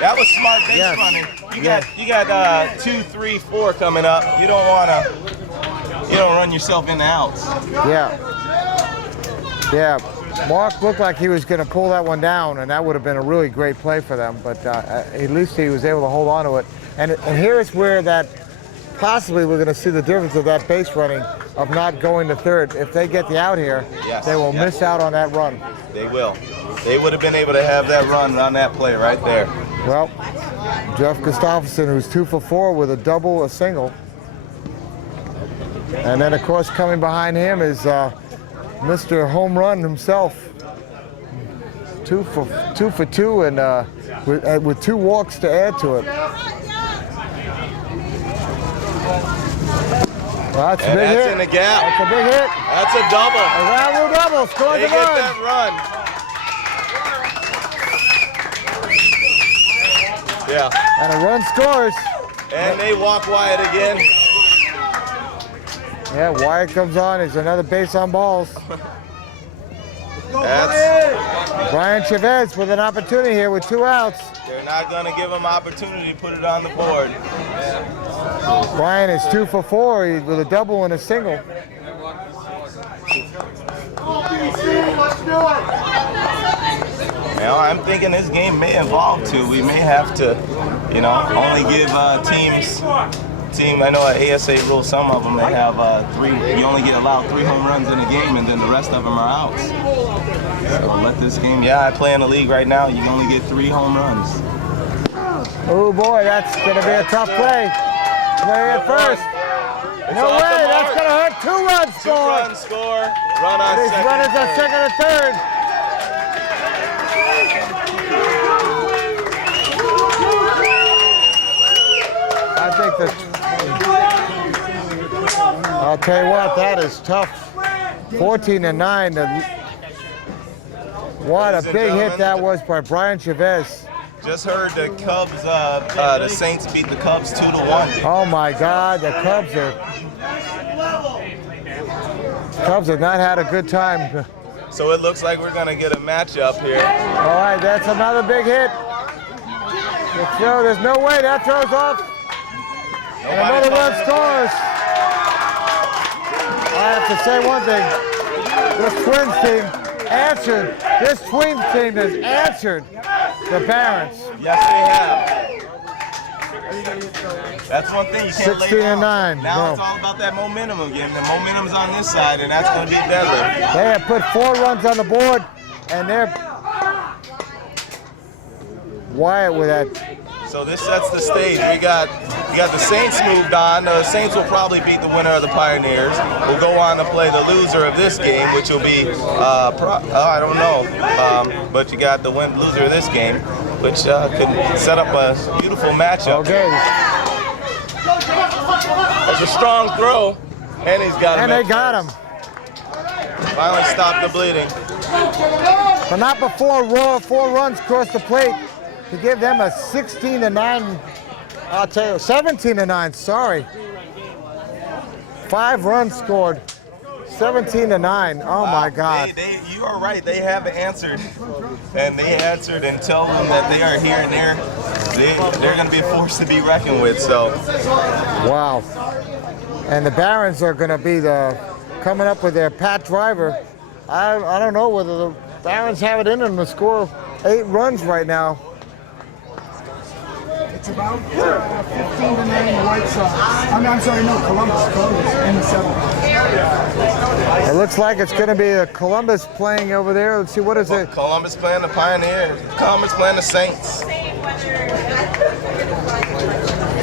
That was smart base Yes. running. Yes. You got 2, 3, 4 coming up. You don't run yourself into outs. Yeah. Yeah. Mark looked like he was going to pull that one down, and that would have been a really great play for them. But at least he was able to hold on to it. And here's where that possibly we're going to see the difference of that base running of not going to third. If they get the out here, Yes. they will miss out on that run. They will. They would have been able to have that run on that play right there. Well, Jeff Gustafson, who's 2 for 4 with a double, a single. And then, of course, coming behind him is Mr. Home Run himself. 2 for 2, and with 2 walks to add to it. Well, that's a big That's hit. in the gap. That's a big hit. That's a double. A Ravel double. Scores They a get run. that run. Yeah. And a run scores. And they walk Wyatt again. Yeah, Wyatt comes on. It's another base on balls. That's, Brian Chavez with an opportunity here with 2 outs. they're not going to give him opportunity to put it on the board. Brian is 2 for 4 with a double and a single. Now, I'm thinking this game may evolve to. We may have to, only give teams. I know at ASA rules, some of them, they have 3. You only get allowed 3 home runs in a game, and then the rest of them are outs. So let this game. Yeah, I play in the league right now. You can only get 3 home runs. Oh boy, that's going to be a tough play. Play at first. No off the way, that's mark. going to hurt. 2 runs 2 scored. runs score. Run on These second. runners are second and third. I think that. I'll tell you what, that is tough. 14-9. What a Ladies and big hit gentlemen, that was by Brian Chavez. Just heard the Cubs, the Saints beat the Cubs 2-1. Oh my God, the Cubs have not had a good time. So it looks like we're gonna get a matchup here. All right, that's another big hit. The throw, there's no way that throws off. And another run scores. I have to say one thing. This Twins team answered. This Twins team has answered the Barons. Yes, they have. That's one thing you can't lay 16 down. and 9. Now No. it's all about that momentum again. The momentum's on this side, and that's going to be deadly. They have put 4 runs on the board, and they're Wyatt with that. So this sets the stage. We got the Saints moved on. The Saints will probably beat the winner of the Pioneers. We'll go on to play the loser of this game, which will be I don't know, but you got the loser of this game, which could set up a beautiful matchup. Okay. It's a strong throw, and he's got him. And they got him. Finally stopped the bleeding. But not before 4 runs crossed the plate to give them a 16-9. I'll tell you, 17-9. Sorry. 5 runs scored. 17-9. Oh my God. You are right. They have answered, and they answered and tell them that they are here and they're going to be a force to be reckoned with. So. Wow. And the Barons are going to be coming up with their Pat Driver. I don't know whether the Barons have it in them to score 8 runs right now. It's about 15-9 the White Sox. I'm sorry, no, Columbus in the 7th. It looks like it's going to be a Columbus playing over there. Let's see, what is it? Columbus playing the Pioneers. Columbus playing the Saints.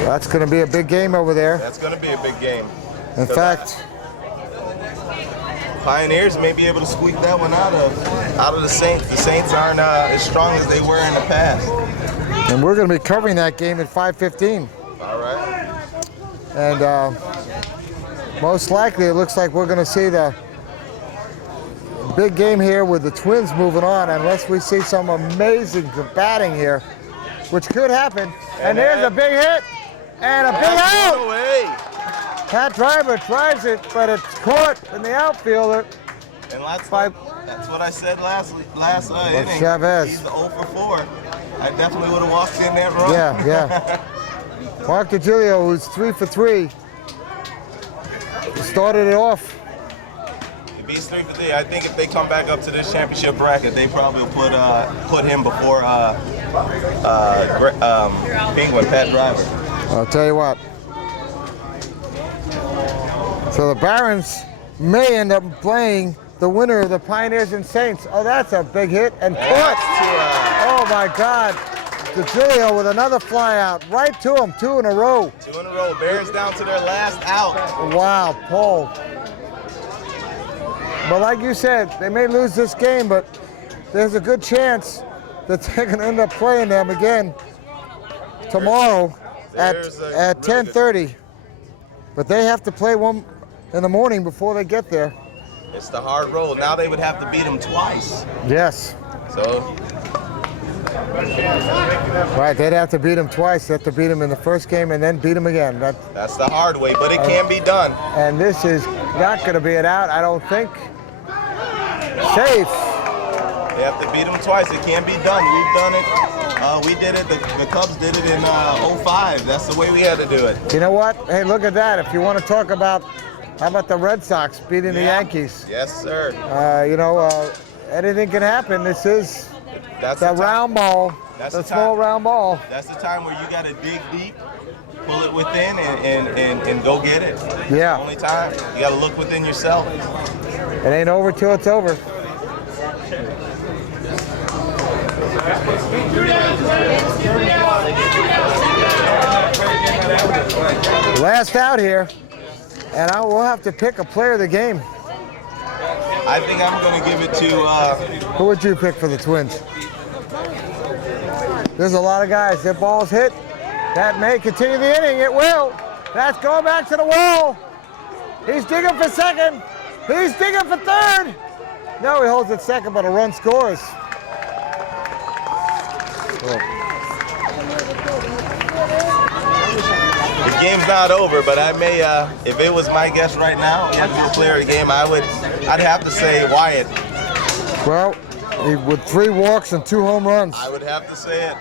That's going to be a big game over there. That's going to be a big game. In fact, Pioneers may be able to squeak that one out of the Saints. The Saints aren't as strong as they were in the past. and we're going to be covering that game at 5:15. All right. And most likely it looks like we're going to see the big game here with the Twins moving on, unless we see some amazing batting here, which could happen. And there's a big hit and a big out. Pat Driver tries it, but it's caught in the outfielder. And that's what I said last inning. Chavez. He's the 0 for 4. I definitely would have walked in that run. Yeah. Mark DiGilio, who's 3 for 3, started it off. If he's 3 for 3, I think if they come back up to this championship bracket, they probably will put him before Penguin Pat Driver. I'll tell you what. So the Barons may end up playing the winner of the Pioneers and Saints. Oh, that's a big hit and caught. Oh my God. DiGilio with another fly out right to him, 2 in a row. 2 in a row. Bears down to their last out. Wow, Paul. But like you said, they may lose this game, but there's a good chance that they're going to end up playing them again tomorrow at 10:30. But they have to play one in the morning before they get there. It's the hard road. Now they would have to beat them twice. Yes. So. Right, they'd have to beat them twice. They have to beat them in the first game and then beat them again. That's the hard way, but it can be done. And this is not going to be an out, I don't think. Safe. They have to beat them twice. It can be done. We've done it. We did it. The Cubs did it in 05. That's the way we had to do it. You know what? Hey, look at that. If you want to talk about, how about the Red Sox beating the Yankees? Yes, sir. Anything can happen. This is That's the round ball, the small round ball. That's the time where you got to dig deep, pull it within, and go get it. Yeah. The only time. You got to look within yourself. It ain't over till it's over. Last out here, and we'll have to pick a player of the game. I think I'm going to give it to... Who would you pick for the Twins? There's a lot of guys. Their ball's hit. That may continue the inning. It will. That's going back to the wall. He's digging for second. He's digging for third. No, he holds it second, but a run scores. The game's not over, but I may, if it was my guess right now, the player of the game, I'd have to say Wyatt. Well, with 3 walks and 2 home runs. I would have to say it.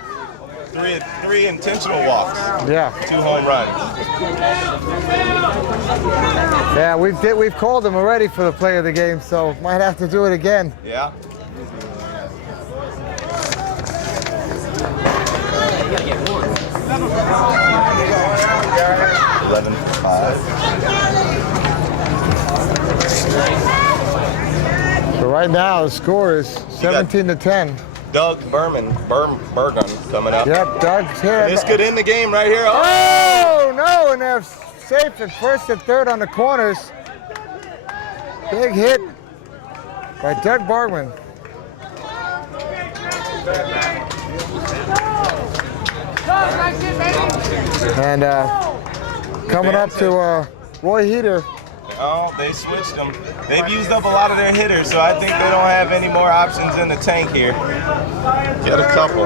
Three intentional walks. Yeah. 2 home runs. Yeah, we've called him already for the player of the game, so might have to do it again. Yeah. $11 for 5. So right now the score is 17-10. Doug Bergen coming up. Yep, Doug's here. This could end the game right here. Oh no, and they're safe at first and third on the corners. Big hit by Doug Bergman. And coming up to Roy Heater. Oh, they switched them. They've used up a lot of their hitters, so I think they don't have any more options in the tank here. Get a couple.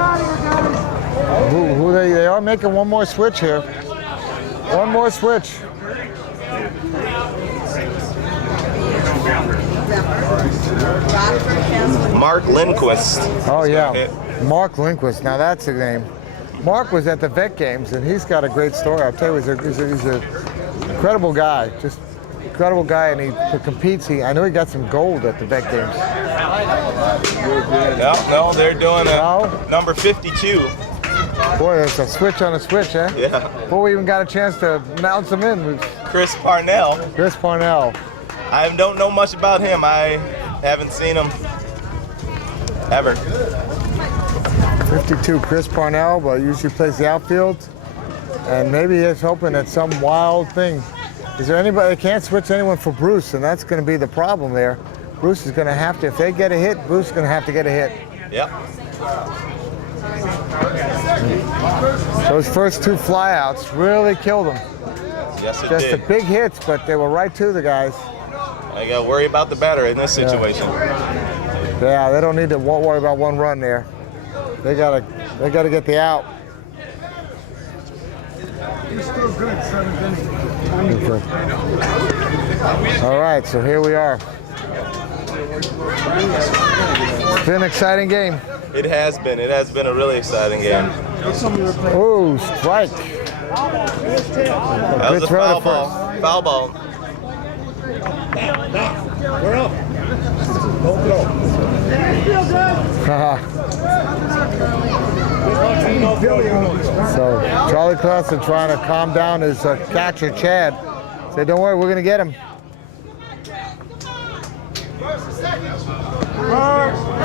They are making one more switch here. One more switch. Mark Lindquist. Oh yeah, Mark Lindquist. Now that's a name. Mark was at the vet games, and he's got a great story. I'll tell you, he's an incredible guy. Just incredible guy, and he competes. I know he got some gold at the vet games. No, they're doing a number 52. Boy, it's a switch on a switch, eh? Yeah. Before we even got a chance to announce him in. Chris Parnell. Chris Parnell. I don't know much about him. I haven't seen him ever. 52, Chris Parnell, but usually plays the outfield. And maybe he's hoping at some wild thing. Is there anybody that can't switch anyone for Bruce? And that's going to be the problem there. Bruce is going to have to, if they get a hit, Bruce is going to have to get a hit. Yep. Those first 2 flyouts really killed him. Yes, it Just did. the big hits, but they were right to the guys. I got to worry about the batter in this situation. Yeah, they don't need to worry about one run there. They gotta get the out. He's still good, 7th inning. Okay. All right, so here we are. It's been an exciting game. It has been. It has been a really exciting game. Oh, strike. That was Good a throw foul to ball. first. Foul ball. So Charlie Clausen trying to calm down his catcher, Chad. Say, don't worry, we're going to get him.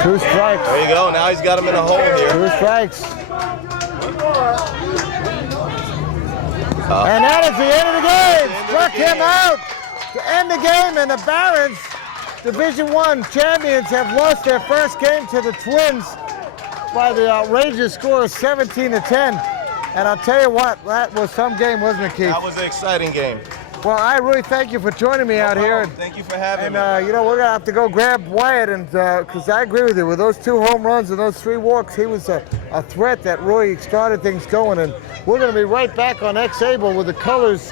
2 strikes. There you go. Now he's got him in a hole here. 2 strikes. And that is the end of the game. Struck him out to end the game, and the Barons, Division I champions, have lost their first game to the Twins by the outrageous score of 17-10. And I'll tell you what, that was some game, wasn't it, Keith? That was an exciting game. Well, I really thank you for joining me out here. Thank you for having me. And, you know, we're going to have to go grab Wyatt, and because I agree with you. With those 2 home runs and those 3 walks, he was a threat that really started things going. And we're going to be right back on xAble with the Colors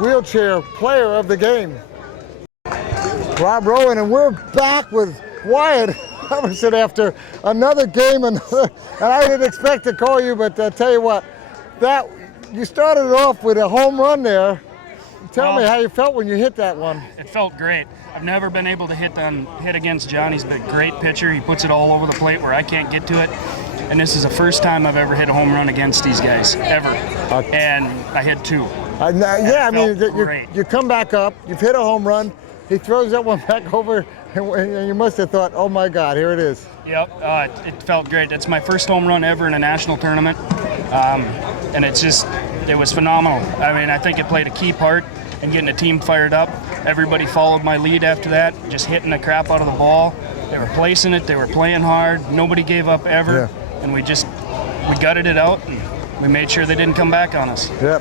wheelchair player of the game, Rob Rowan. And we're back with Wyatt Emerson after another game. And I didn't expect to call you, but tell you what, you started off with a home run there. Tell me how you felt when you hit that one. It felt great. I've never been able to hit against John. He's been a great pitcher. He puts it all over the plate where I can't get to it. And this is the first time I've ever hit a home run against these guys, ever. And I hit 2. Yeah, I mean, great. you come back up, you've hit a home run, he throws that one back over, and you must have thought, oh my God, here it is. Yep, it felt great. It's my first home run ever in a national tournament. And it was phenomenal. I mean, I think it played a key part in getting the team fired up. Everybody followed my lead after that, just hitting the crap out of the ball. They were placing it, they were playing hard, nobody gave up ever, and we gutted it out, and we made sure they didn't come back on us. Yeah,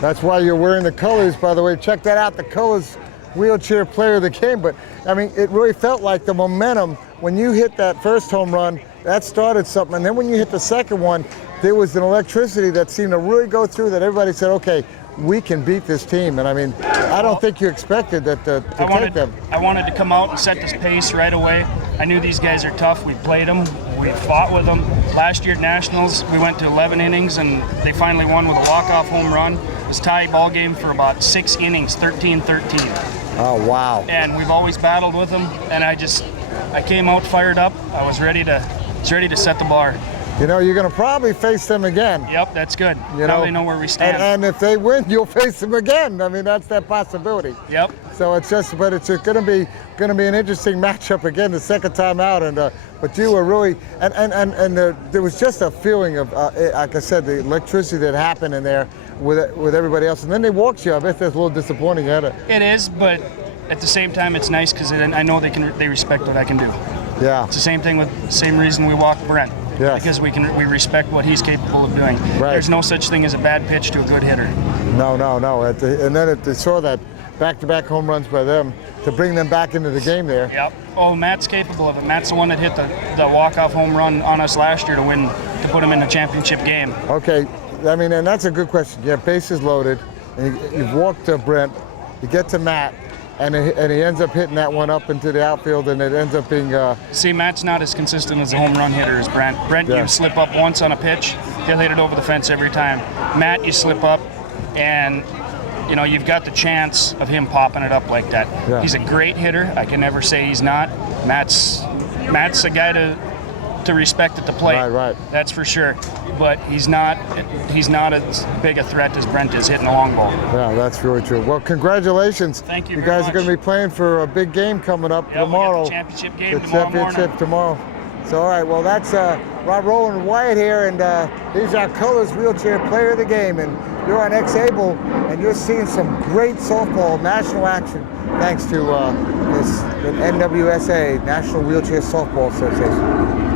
that's why you're wearing the colors, by the way. Check that out, the Colors wheelchair player of the game. But, I mean, it really felt like the momentum when you hit that first home run, that started something. And then when you hit the second one, there was an electricity that seemed to really go through that everybody said, okay, we can beat this team. And I mean, I don't think you expected that to take them. I wanted to come out and set this pace right away. I knew these guys are tough. We played them. We fought with them. Last year at Nationals, we went to 11 innings, and they finally won with a walk-off home run. It was a tie ball game for about 6 innings, 13-13. Oh, wow. And we've always battled with them, and I came out fired up. I was ready to set the bar. You know, you're going to probably face them again. Yep, that's good. You now know, they know where we stand. And if they win, you'll face them again. I mean, that's that possibility. Yep. So it's going to be an interesting matchup again the second time out. And but you were really there was just a feeling of like I said, the electricity that happened in there with everybody else. And then they walked you. I bet that's a little disappointing. It is, but at the same time, it's nice because I know they respect what I can do. Yeah. It's the same reason we walk Brent. Yes. Because we respect what he's capable of doing. Right. There's no such thing as a bad pitch to a good hitter. No. And then they saw that back-to-back home runs by them to bring them back into the game there. Yep. Oh, Matt's capable of it. Matt's the one that hit the walk-off home run on us last year to put him in the championship game. Okay. I mean, and that's a good question. You have bases loaded, and you've walked to Brent, you get to Matt, and he ends up hitting that one up into the outfield, and it ends up being... See, Matt's not as consistent as a home run hitter as Brent. Brent, Yeah. You slip up once on a pitch, he'll hit it over the fence every time. Matt, you slip up, and you've got the chance of him popping it up like that. Yeah. He's a great hitter. I can never say he's not. Matt's a guy to respect at the plate. Right. That's for sure. But he's not as big a threat as Brent is hitting a long ball. Yeah, that's really true. Well, congratulations. Thank you You very guys much. are going to be playing for a big game coming up tomorrow. We got the championship game The tomorrow championship morning. tomorrow. So, all right, well, that's Rob Rowland and Wyatt here, and he's our Colors wheelchair player of the game. And you're on xAble, and you're seeing some great softball national action thanks to the NWSA, National Wheelchair Softball Association.